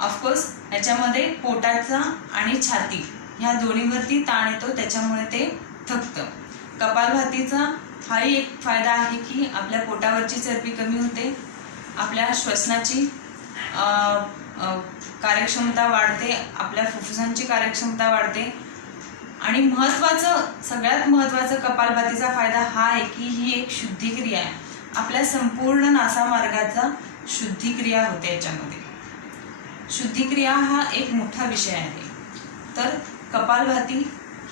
ऑफकोर्स याच्यामध्ये पोटाचा आणि छाती ह्या दोन्हीवरती ताण येतो, त्याच्यामुळे ते थकतं. कपालभातीचा हाही एक फायदा आहे की आपल्या पोटावरची चरबी कमी होते, आपल्या श्वसनाची कार्यक्षमता वाढते, आपल्या फुफ्फुसांची कार्यक्षमता वाढते आणि सगळ्यात महत्त्वाचं कपालभातीचा फायदा हा आहे की ही एक शुद्धिक्रिया आहे. आपल्या संपूर्ण नासामार्गाचा शुद्धिक्रिया होते. याच्यामध्ये शुद्धिक्रिया हा एक मोठा विषय आहे. तर कपालभाती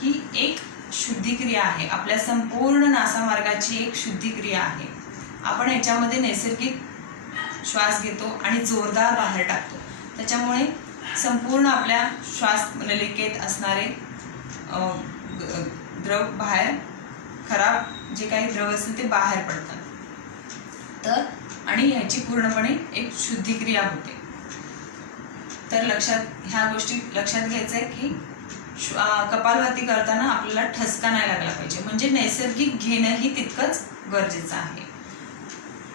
ही एक शुद्धिक्रिया आहे, आपल्या संपूर्ण नासामार्गाची एक शुद्धिक्रिया आहे. आपण याच्यामध्ये नैसर्गिक श्वास घेतो आणि जोरदार बाहेर टाकतो, त्याच्यामुळे संपूर्ण आपल्या श्वासनलिकेत असणारे द्रव बाहेर, खराब जे काही द्रव असतील ते बाहेर पडतात. तर आणि ह्याची पूर्णपणे एक शुद्धिक्रिया होते. तर ह्या गोष्टी लक्षात घ्यायचं आहे की कपालभाती करताना आपल्याला ठसका नाही लागला पाहिजे, म्हणजे नैसर्गिक घेणंही तितकंच गरजेचं आहे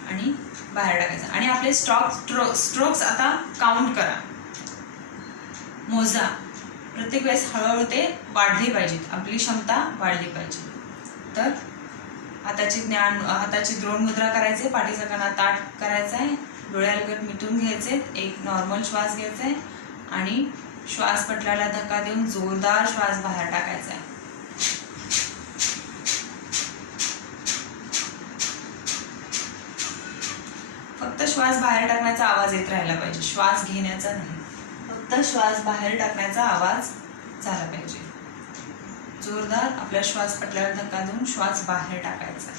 आणि बाहेर टाकायचं. आणि आपले स्ट्रोक्स आता काउंट करा, मोजा. प्रत्येक वेळेस हळूहळू ते वाढली पाहिजेत, आपली क्षमता वाढली पाहिजे. तर हाताची द्रोण मुद्रा करायचे, पाठीचा कणा ताठ करायचा आहे, डोळ्यालगत मिटून घ्यायचे, एक नॉर्मल श्वास घ्यायचा आहे आणि श्वास पटलाला धक्का देऊन जोरदार श्वास बाहेर टाकायचा आहे. फक्त श्वास बाहेर टाकण्याचा आवाज येत राहिला पाहिजे, श्वास घेण्याचा नाही, फक्त श्वास बाहेर टाकण्याचा आवाज झाला पाहिजे. जोरदार आपल्या श्वास पटलाला धक्का देऊन श्वास बाहेर टाकायचा.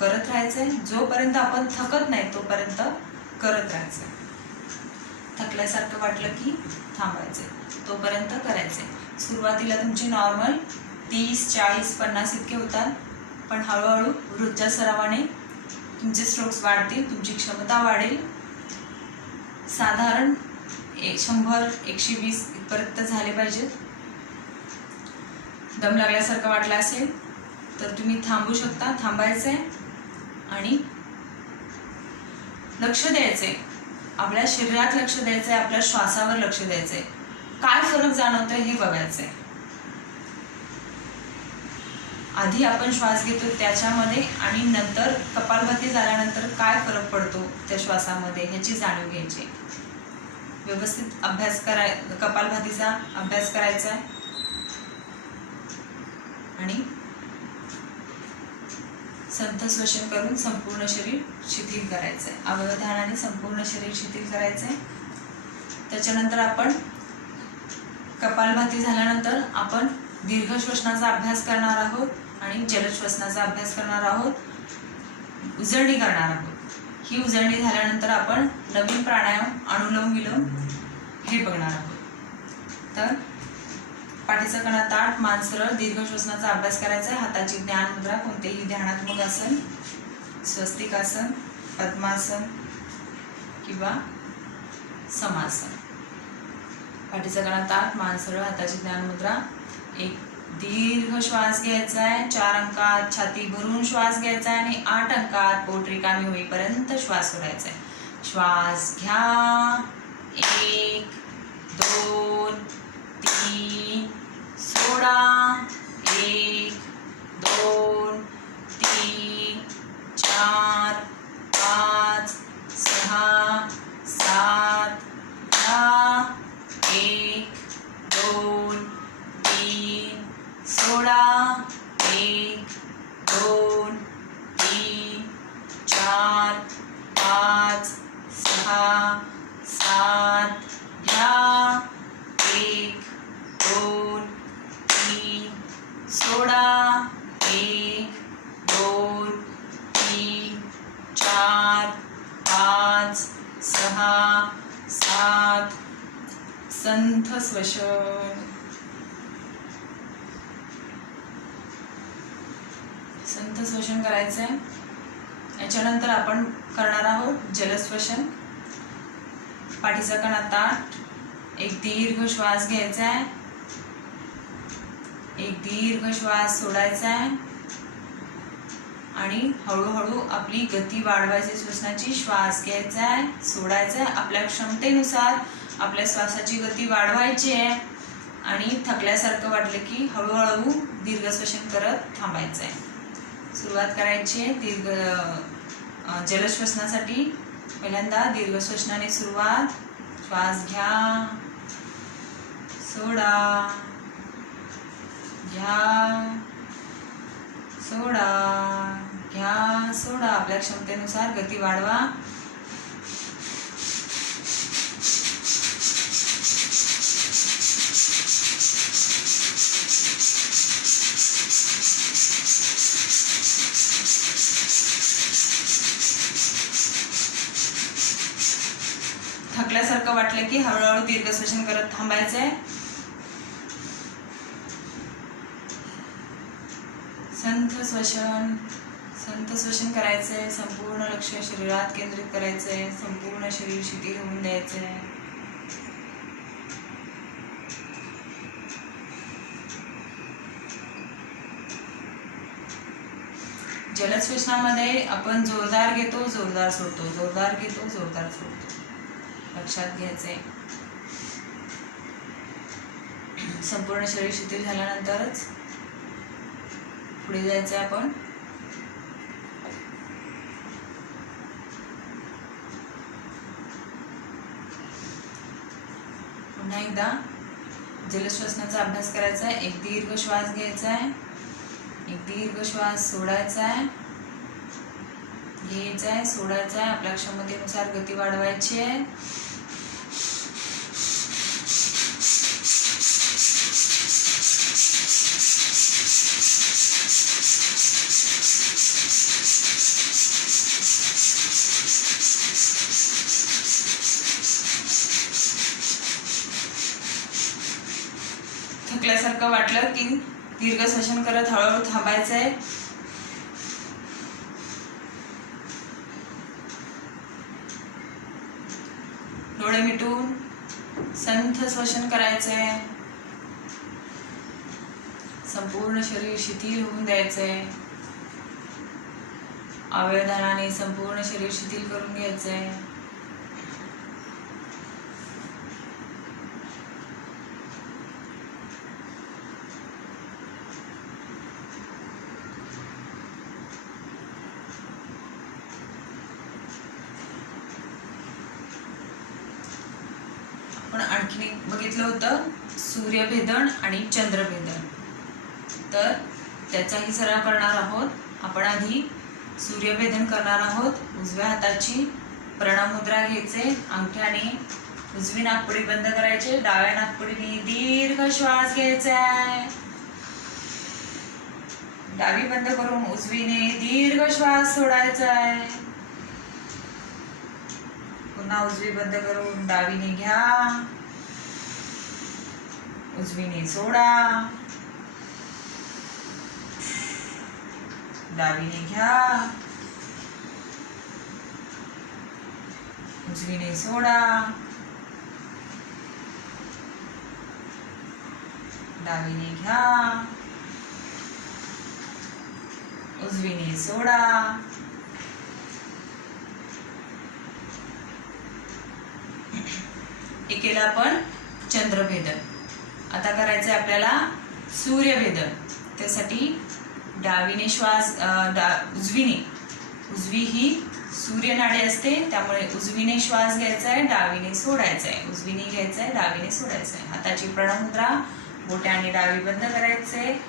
करत राहायचंय जोपर्यंत आपण थकत नाही तोपर्यंत करत राहायचंय. थकल्यासारखं वाटलं की थांबायचंय, तोपर्यंत करायचंय. सुरुवातीला तुमचे नॉर्मल 30, 40, 50 इतके होतात, पण हळूहळू रोजच्या सरावाने तुमचे स्ट्रोक्स वाढतील, तुमची क्षमता वाढेल. साधारण 100, 120 इथपर्यंत झाले पाहिजेत. दम लागल्यासारखं वाटलं असेल तर तुम्ही थांबू शकता, थांबायचंय आणि लक्ष द्यायचंय, आपल्या शरीरात लक्ष द्यायचंय, आपल्या श्वासावर लक्ष द्यायचंय. काय फरक जाणवतोय हे बघायचंय. आधी आपण श्वास घेतो त्याच्यामध्ये आणि नंतर कपालभाती झाल्यानंतर काय फरक पडतो त्या श्वासामध्ये ह्याची जाणीव घ्यायची. व्यवस्थित कपालभातीचा अभ्यास करायचा आहे आणि संथ श्वसन करून संपूर्ण शरीर शिथिल करायचंय. अवधानाने संपूर्ण शरीर शिथिल करायचंय. त्याच्यानंतर आपण कपालभाती झाल्यानंतर आपण दीर्घ श्वसनाचा अभ्यास करणार आहोत आणि जलश्वसनाचा अभ्यास करणार आहोत, उजळणी करणार आहोत. ही उजळणी झाल्यानंतर आपण नवीन प्राणायाम अनुलोम विलोम हे बघणार आहोत. तर पाठीचा कणा ताठ, मान सरळ, दीर्घ श्वसनाचा अभ्यास करायचा आहे. हाताची ध्यान मुद्रा, कोणतेही ध्यानात्मक आसन, स्वस्तिक आसन, पद्मासन किंवा समासन. पाठीचा कणा ताठ, मान सरळ, हाताची ध्यान मुद्रा. एक दीर्घ श्वास घ्यायचा आहे, 4 अंकात छाती भरून श्वास घ्यायचा आहे आणि 8 अंकात पोट रिकामी होईपर्यंत श्वास सोडायचा आहे. श्वास घ्या. 1, 2, 3, सोडा. 1, 2, 3, 4, 5, 6, 7, 8. 1, 2, 3, सोडा. 1, 2, 3, 4, 5, 6, 7. घ्या. 1, 2, 3, सोडा. 1, 2, 3, 4, 5, 6, 7. संथ श्वसन. संथ श्वसन करायचंय. याच्यानंतर आपण करणार आहोत जलश्वसन. पाठीचा कणा ताठ, एक दीर्घ श्वास घ्यायचा आहे, एक दीर्घ श्वास सोडायचा आहे आणि हळूहळू आपली गती वाढवायची. श्वसनाची श्वास घ्यायचा आहे, सोडायचा आहे. आपल्या क्षमतेनुसार आपल्या श्वासाची गती वाढवायची आहे आणि थकल्यासारखं वाटलं की हळूहळू दीर्घ श्वसन करत थांबायचं आहे. सुरुवात करायची आहे जलश्वसनासाठी. पहिल्यांदा दीर्घ श्वसनाने सुरुवात. श्वास घ्या, सोडा, घ्या, सोडा, घ्या, सोडा. आपल्या क्षमतेनुसार गती वाढवा. थकल्यासारखं वाटलं की हळूहळू दीर्घ श्वसन करत थांबायचंय. संथ श्वसन. संथ श्वसन करायचंय. संपूर्ण लक्ष शरीरात केंद्रित करायचंय. संपूर्ण शरीर शिथिल होऊन द्यायचंय. जलश्वसनामध्ये आपण जोरदार घेतो, जोरदार सोडतो, जोरदार घेतो, जोरदार सोडतो. लक्षात घ्यायचंय. संपूर्ण शरीर शिथिल झाल्यानंतरच पुढे जायचं आहे आपण. पुन्हा एकदा जलश्वसनाचा अभ्यास करायचा आहे. एक दीर्घ श्वास घ्यायचा आहे, एक दीर्घ श्वास सोडायचा आहे, घ्यायचा आहे, सोडायचा आहे. आपल्या क्षमतेनुसार गती वाढवायची आहे. थकल्यासारखं वाटलं की दीर्घ श्वसन करत हळूहळू थांबायचं आहे. डोळे मिटून संथ श्वसन करायचं आहे. संपूर्ण शरीर शिथिल होऊन द्यायचंय. अवयवदानाने संपूर्ण शरीर शिथिल करून घ्यायचंय. आपण आणखी बघितलं होतं सूर्यभेदन आणि चंद्रभेदन, तर त्याचाही सराव करणार आहोत. आपण आधी सूर्यभेदन करणार आहोत. उजव्या हाताची प्रणाम मुद्रा घ्यायचे. अंगठ्याने उजवी नाकपुडी बंद करायचे. डाव्या नाकपुडीने दीर्घ श्वास घ्यायचा आहे. डावी बंद करून उजवीने दीर्घ श्वास सोडायचा आहे. पुन्हा उजवी बंद करून डावीने घ्या, उजवीने सोडा, डावीने घ्या, उजवीने सोडा, डावीने घ्या, उजवीने सोडा. हे केलं आपण चंद्रभेदन. आता करायचं आहे आपल्याला सूर्यभेदन. त्यासाठी डावीने श्वास उजवी ही सूर्यनाडी असते, त्यामुळे उजवीने श्वास घ्यायचा आहे, डावीने सोडायचा आहे. उजवीने घ्यायचा आहे, डावीने सोडायचं आहे. हाताची प्रणव मुद्रा, बोटाने डावी बंद करायचे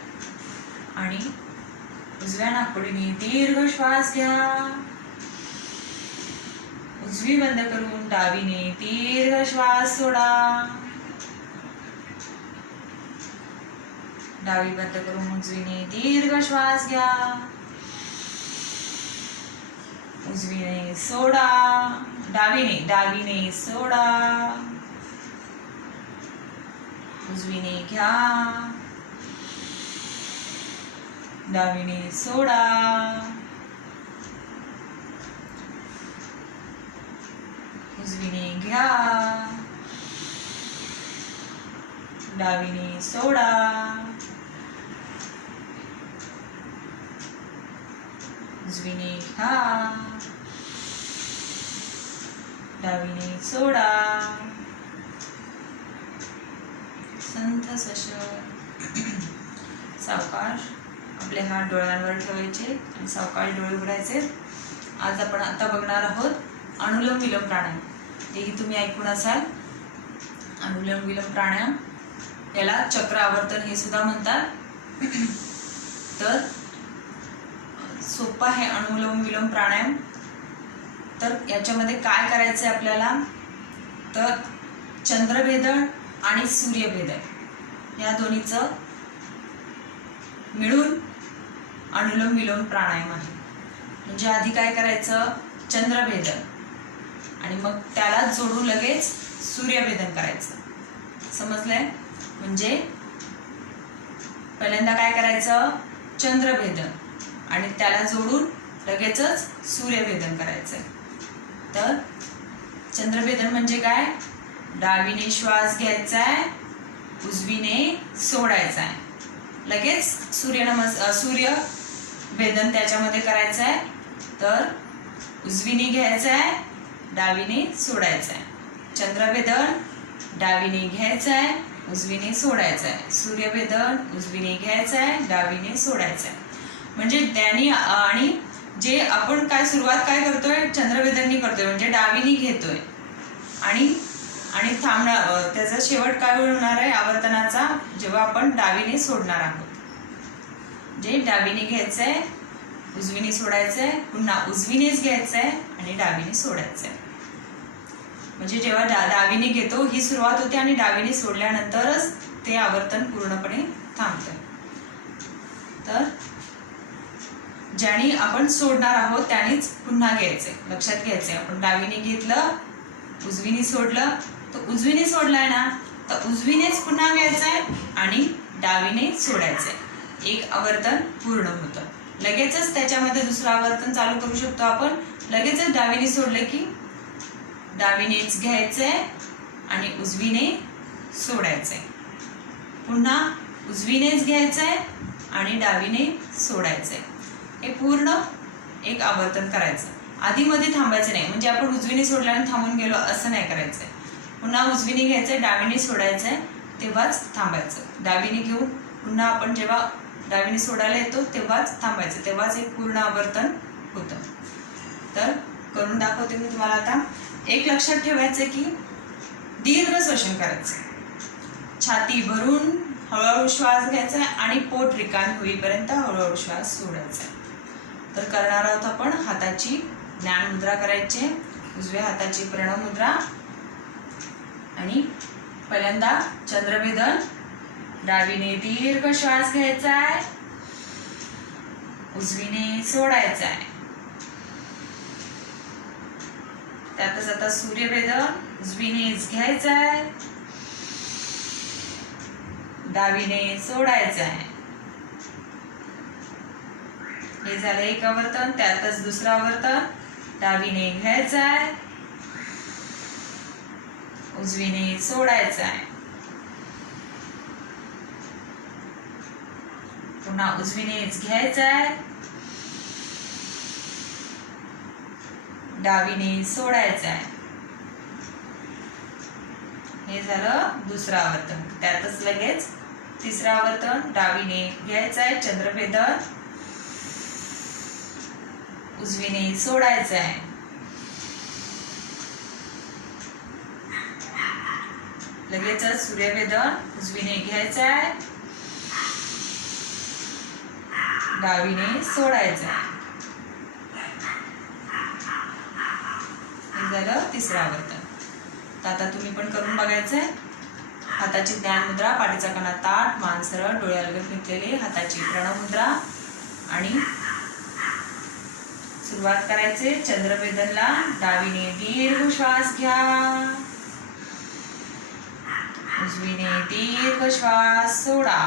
आणि उजव्या नाकपुडीने दीर्घ श्वास घ्या. उजवी बंद करून डावीने दीर्घ श्वास सोडा. डावी बंद करून उजवीने दीर्घ श्वास घ्या. उजवीने सोडा. डावीने सोडा. उजवीने घ्या. डावीने सोडा. उजवीने घ्या. डावीने सोडा. उजवीने घ्या. डावीने सोडा. संथ श्वसन. सावकाश आपले हात डोळ्यांवर ठेवायचे आणि सावकाश डोळे उघडायचे. आज आपण आता बघणार आहोत अनुलोम विलोम प्राणायाम. तेही तुम्ही ऐकून असाल. अनुलोम विलोम प्राणायाम याला चक्र आवर्तन हे सुद्धा म्हणतात. तर सोपा आहे अनुलोम विलोम प्राणायाम. तर याच्यामध्ये काय करायचं आहे आपल्याला, तर चंद्रभेदन आणि सूर्यभेदन या दोन्हीचं मिळून अनुलोम विलोम प्राणायाम आहे. म्हणजे आधी काय करायचं, चंद्रभेदन आणि मग त्याला जोडून लगेच सूर्यभेदन करायचं. समजलंय? म्हणजे पहिल्यांदा काय करायचं, चंद्रभेदन आणि त्याला जोडून लगेचच सूर्यभेदन करायचं. तर चंद्रभेदन म्हणजे काय, डावीने श्वास घ्यायचा आहे, उजवीने सोडायचा आहे. लगेच सूर्यभेदन त्याच्यामध्ये करायचं आहे. तर उजवीने घ्यायचं आहे, डावीने सोडायचं आहे. चंद्रभेदन डावीने घ्यायचं आहे, उजवीने सोडायचं आहे. सूर्यभेदन उजवीने घ्यायचं आहे, डावीने सोडायचं आहे. म्हणजे त्याने आणि जे आपण काय सुरुवात काय करतोय, चंद्रभेदननी करतोय, म्हणजे डावीने घेतोय आणि थांबणार. त्याचा शेवट काय होणार आहे आवर्तनाचा, जेव्हा आपण डावीने सोडणार आहोत. जे डावीने घ्यायचंय, उजवीने सोडायचंय, पुन्हा उजवीनेच घ्यायचंय आणि डावीने सोडायचंय. म्हणजे जेव्हा डावीने घेतो ही सुरुवात होते आणि डावीने सोडल्यानंतरच ते आवर्तन पूर्णपणे थांबतं. तर ज्याने आपण सोडणार आहोत त्यानेच पुन्हा घ्यायचंय. लक्षात घ्यायचंय, आपण डावीने घेतलं, उजवीने सोडलं, तर उजवीने सोडलाय ना, तर उजवीनेच पुन्हा घ्यायचंय आणि डावीने सोडायचंय. एक आवर्तन पूर्ण होतं. लगेचच त्याच्यामध्ये दुसरं आवर्तन चालू करू शकतो आपण. लगेचच डावीने सोडलं की डावीनेच घ्यायचंय आणि उजवीने सोडायचंय. पुन्हा उजवीनेच घ्यायचंय आणि डावीने सोडायचंय. हे पूर्ण एक आवर्तन करायचं. आधीमध्ये थांबायचं नाही, म्हणजे आपण उजवीने सोडल्याने थांबून गेलो असं नाही करायचंय. पुन्हा उजवीने घ्यायचंय, डावीने सोडायचंय, तेव्हाच थांबायचं. डावीने घेऊन पुन्हा आपण जेव्हा डावीने सोडायला येतो तेव्हाच थांबायचं, तेव्हाच एक पूर्ण आवर्तन होतं. तर करून दाखवते मी तुम्हाला आता. एक लक्षात ठेवायचं की दीर्घ श्वसन करायचं. छाती भरून हळूहळू श्वास घ्यायचा आणि पोट रिकामी होईपर्यंत हळूहळू श्वास सोडायचा. तर करणार आहोत आपण. हाताची ज्ञान मुद्रा करायची, उजव्या हाताची प्रणव मुद्रा आणि पहिल्यांदा चंद्रभेदन. डावीने दीर्घ श्वास घ्यायचा आहे, उजवीने सोडायचा आहे. त्यातच आता सूर्यभेदन. उजवीनेच घ्यायचा आहे, डावीने सोडायचं आहे. हे झालं एक आवर्तन. त्यातच दुसरं आवर्तन. डावीने घ्यायचं आहे, उजवीने सोडायचं आहे. पुन्हा उजवीनेच घ्यायचं आहे, डावीने सोडायचं आहे. हे झालं दुसरं आवर्तन. त्यातच लगेच तिसरं आवर्तन. डावीने घ्यायचं आहे, चंद्रभेदन, उजवीने सोडायचं आहे. लगेचच सूर्यभेदन. उजवीने घ्यायचं आहे, डावीने सोडायचं आहे. हे झालं तिसरं आवर्तन. तर आता तुम्ही पण करून बघायचंय. हाताची ज्ञान मुद्रा, पाठीचा कणा ताठ, मान सरळ, डोळे अलगद मिटलेले, हाताची प्रणव मुद्रा आणि सुरुवात करायचे चंद्रभेदनला. डावीने दीर्घ श्वास घ्या, उजवीने दीर्घ श्वास सोडा.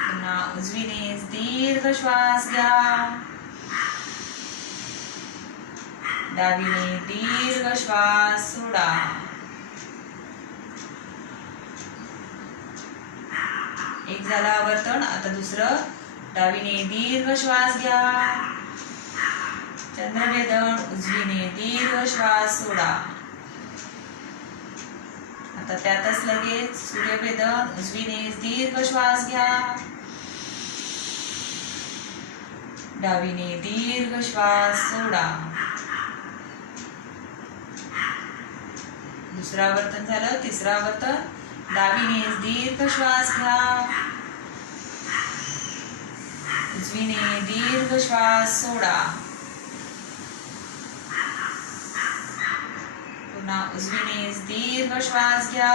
पुन्हा उजवीने दीर्घ श्वास घ्या, डावीने दीर्घ श्वास सोडा. एक झालं आवर्तन. आता दुसरं. डावीने दीर्घ श्वास घ्या, चंद्रभेदन, उजवीने दीर्घ श्वास सोडा. आता त्यातच लगेच सूर्यभेदन. उजवीने दीर्घ श्वास घ्या, डावीने दीर्घ श्वास सोडा. दुसरं आवर्तन झालं. तिसरं आवर्तन. डावीने दीर्घ श्वास घ्या, उजवीने दीर्घ श्वास सोडा. पुन्हा उजवीने दीर्घ श्वास घ्या,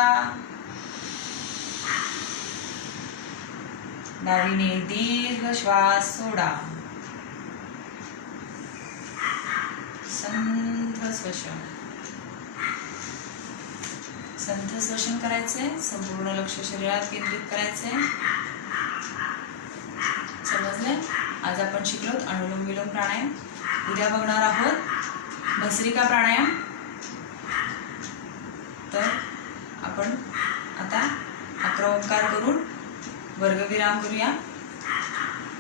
डावीने दीर्घ श्वास सोडा. संथ श्वसन. संथ श्वसन करायचंय. संपूर्ण लक्ष शरीरात केंद्रित करायचंय. समजले? आज आपण शिकलो अनुलोम विलोम प्राणायाम. उद्या बघणार आहोत भस्त्रिका प्राणायाम. तर आपण आता 11 ओंकार करून वर्गविराम करूया.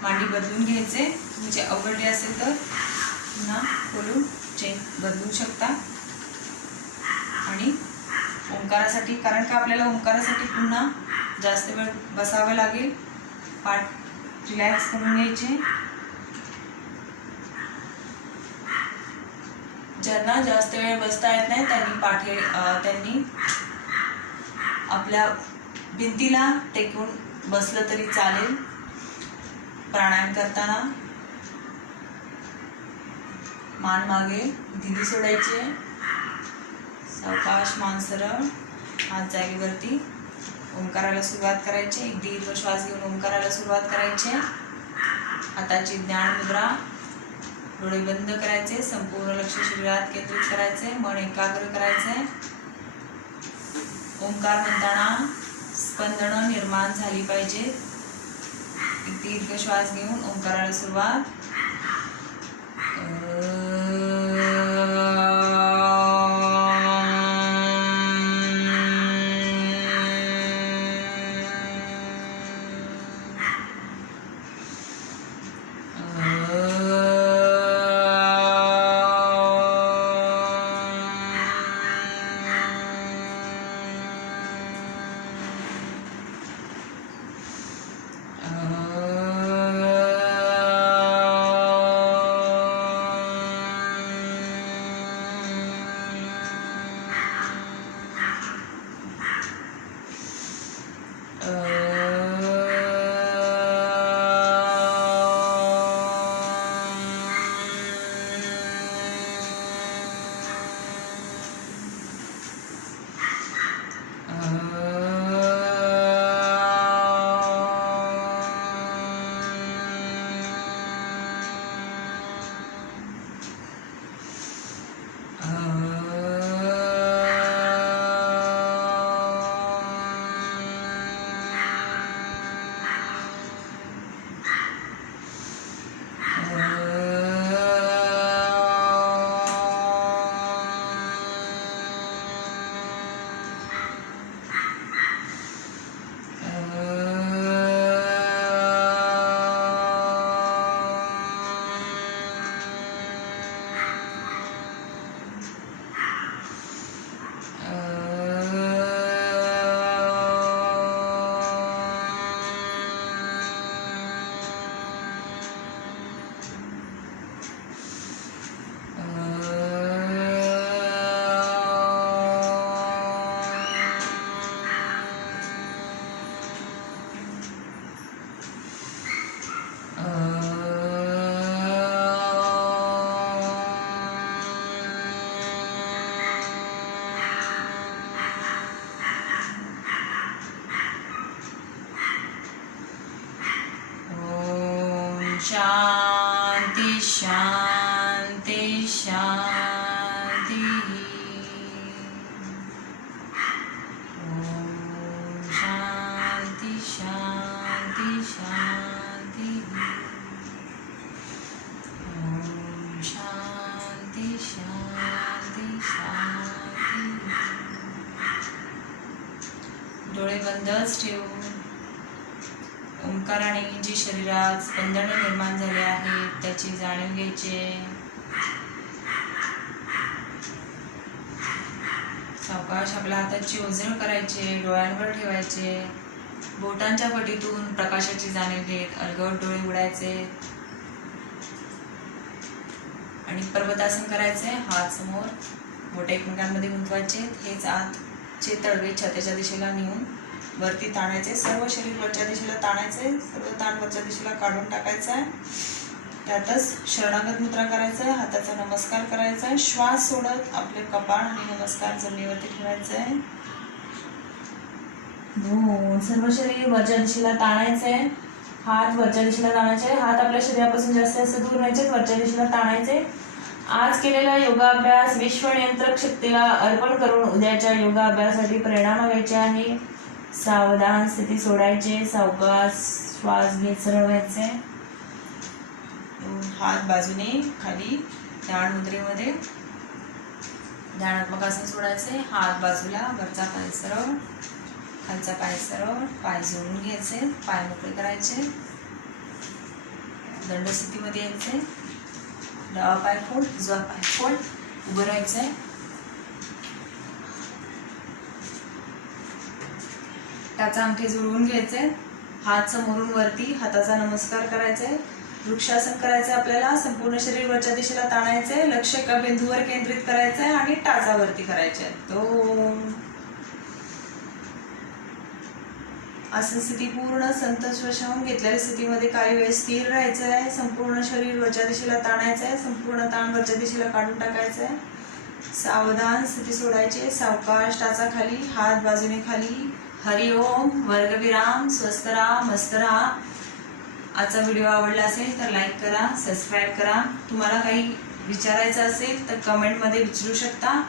मांडी बदलून घ्यायचे. तुमचे अवघडले असेल तर पुन्हा खोलून चेन बदलू शकता आणि ओंकारासाठी, कारण का आपल्याला ओंकारासाठी पुन्हा जास्त वेळ बसावं लागेल. पाठ रिलॅक्स करून घ्यायचे. ज्यांना जास्त वेळ बसता येत नाही त्यांनी आपल्या भिंतीला टेकून बसलं तरी चालेल. प्राणायाम करताना मान मागे, धिली सोडायची, सावकाश मान सरळ, हात जागेवरती. ओंकाराला सुरुवात करायची. एक दीर्घ श्वास घेऊन ओंकाराला सुरुवात करायची. हाताची ज्ञान मुद्रा, डोळे बंद करायचे, संपूर्ण लक्ष शरीरात केंद्रित करायचे, मन एकाग्र करायचे. ओंकार म्हणताना स्पंदनं निर्माण झाली पाहिजे. एक दीर्घ श्वास घेऊन ओंकाराला सुरुवात. शांती शांती शांती. ओम शांती शांती शांती. ओम शांती शांती शांती. डोळे बंदच ठेवून ओंकाराने जी शरीरात स्पंदनं निर्माण झाली आहेत त्याची जाणीव घ्यायची. सावकाश आपल्या हाताची ओझळ करायचे, डोळ्यांवर ठेवायचे. बोटांच्या पटीतून प्रकाशाची जाणीव घेत अलगद डोळे उघडायचे आणि पर्वतासन करायचे. हात समोर, बोटे एकमेकांमध्ये गुंतवायचे. हेच आतचे तळवे छातीच्या दिशेला नेऊन वरती ताणायचे. सर्व शरीर वरच्या दिशेला ताणायचे. सर्व ताण वरच्या दिशेला काढून टाकायचा आहे. त्यातच शरणागत मुद्रा करायचा आहे. हाताचा नमस्कार करायचा आहे. श्वास सोडत आपले कपाळ आणि नमस्कार जमिनीवरती ठेवायचे आहे. सर्व शरीर वरच्या दिशेला ताणायचे. हात वरच्या दिशेला ताणायचे. हात आपल्या शरीरापासून जास्त जास्त दूर न्यायचे, वरच्या दिशेला ताणायचे. आज केलेला योगाभ्यास विश्व नियंत्रक शक्तीला अर्पण करून उद्याच्या योगाभ्यासासाठी प्रेरणा मागायची आहे. सावधान स्थिती सोडायचे. सावकाश श्वास घेत सरळ व्हायचे. हात बाजूने खाली ध्यान मुद्रेमध्ये ध्यानात्मक आसन सोडायचे. हात बाजूला, वरचा पाय सरळ, खालचा पाय सरळ, पाय जोडून घ्यायचे, पाय मोकळे करायचे. दंड स्थितीमध्ये यायचे. डावा पाय फोल्ड, उजवा पाय फोल्ड, उभं राहायचंय. टाचा अंगठे जुळवून घ्यायचे, हात समोरून वरती, हाताचा नमस्कार करायचा आहे, वृक्षासन करायचं आपल्याला, संपूर्ण शरीर वरच्या दिशेला ताणायचंय, लक्ष एका बिंदूवर केंद्रित करायचंय आणि टाचा वरती करायचे. तो आसन स्थिती पूर्ण संतोष होऊन घेतलेल्या स्थितीमध्ये काही वेळ स्थिर राहायचं आहे, संपूर्ण शरीर वरच्या दिशेला ताणायचं आहे, संपूर्ण ताण वरच्या दिशेला काढून टाकायचं आहे. सावधान स्थिती सोडायची, सावकाश टाचा खाली, हात बाजूने खाली. हरिओम. वर्गविराम. स्वस्थ राहा, मस्त राहा. आजचा व्हिडिओ आवडला असेल तर लाईक करा, सबस्क्राईब करा. तुम्हाला काही विचारायचं असेल तर कमेंटमध्ये विचारू शकता.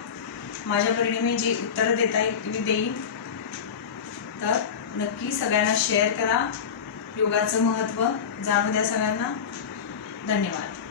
माझ्या परीने मी जी उत्तरं देता येईल मी देईन. तर नक्की सगळ्यांना शेअर करा. योगाचं महत्त्व जाणू द्या सगळ्यांना. धन्यवाद.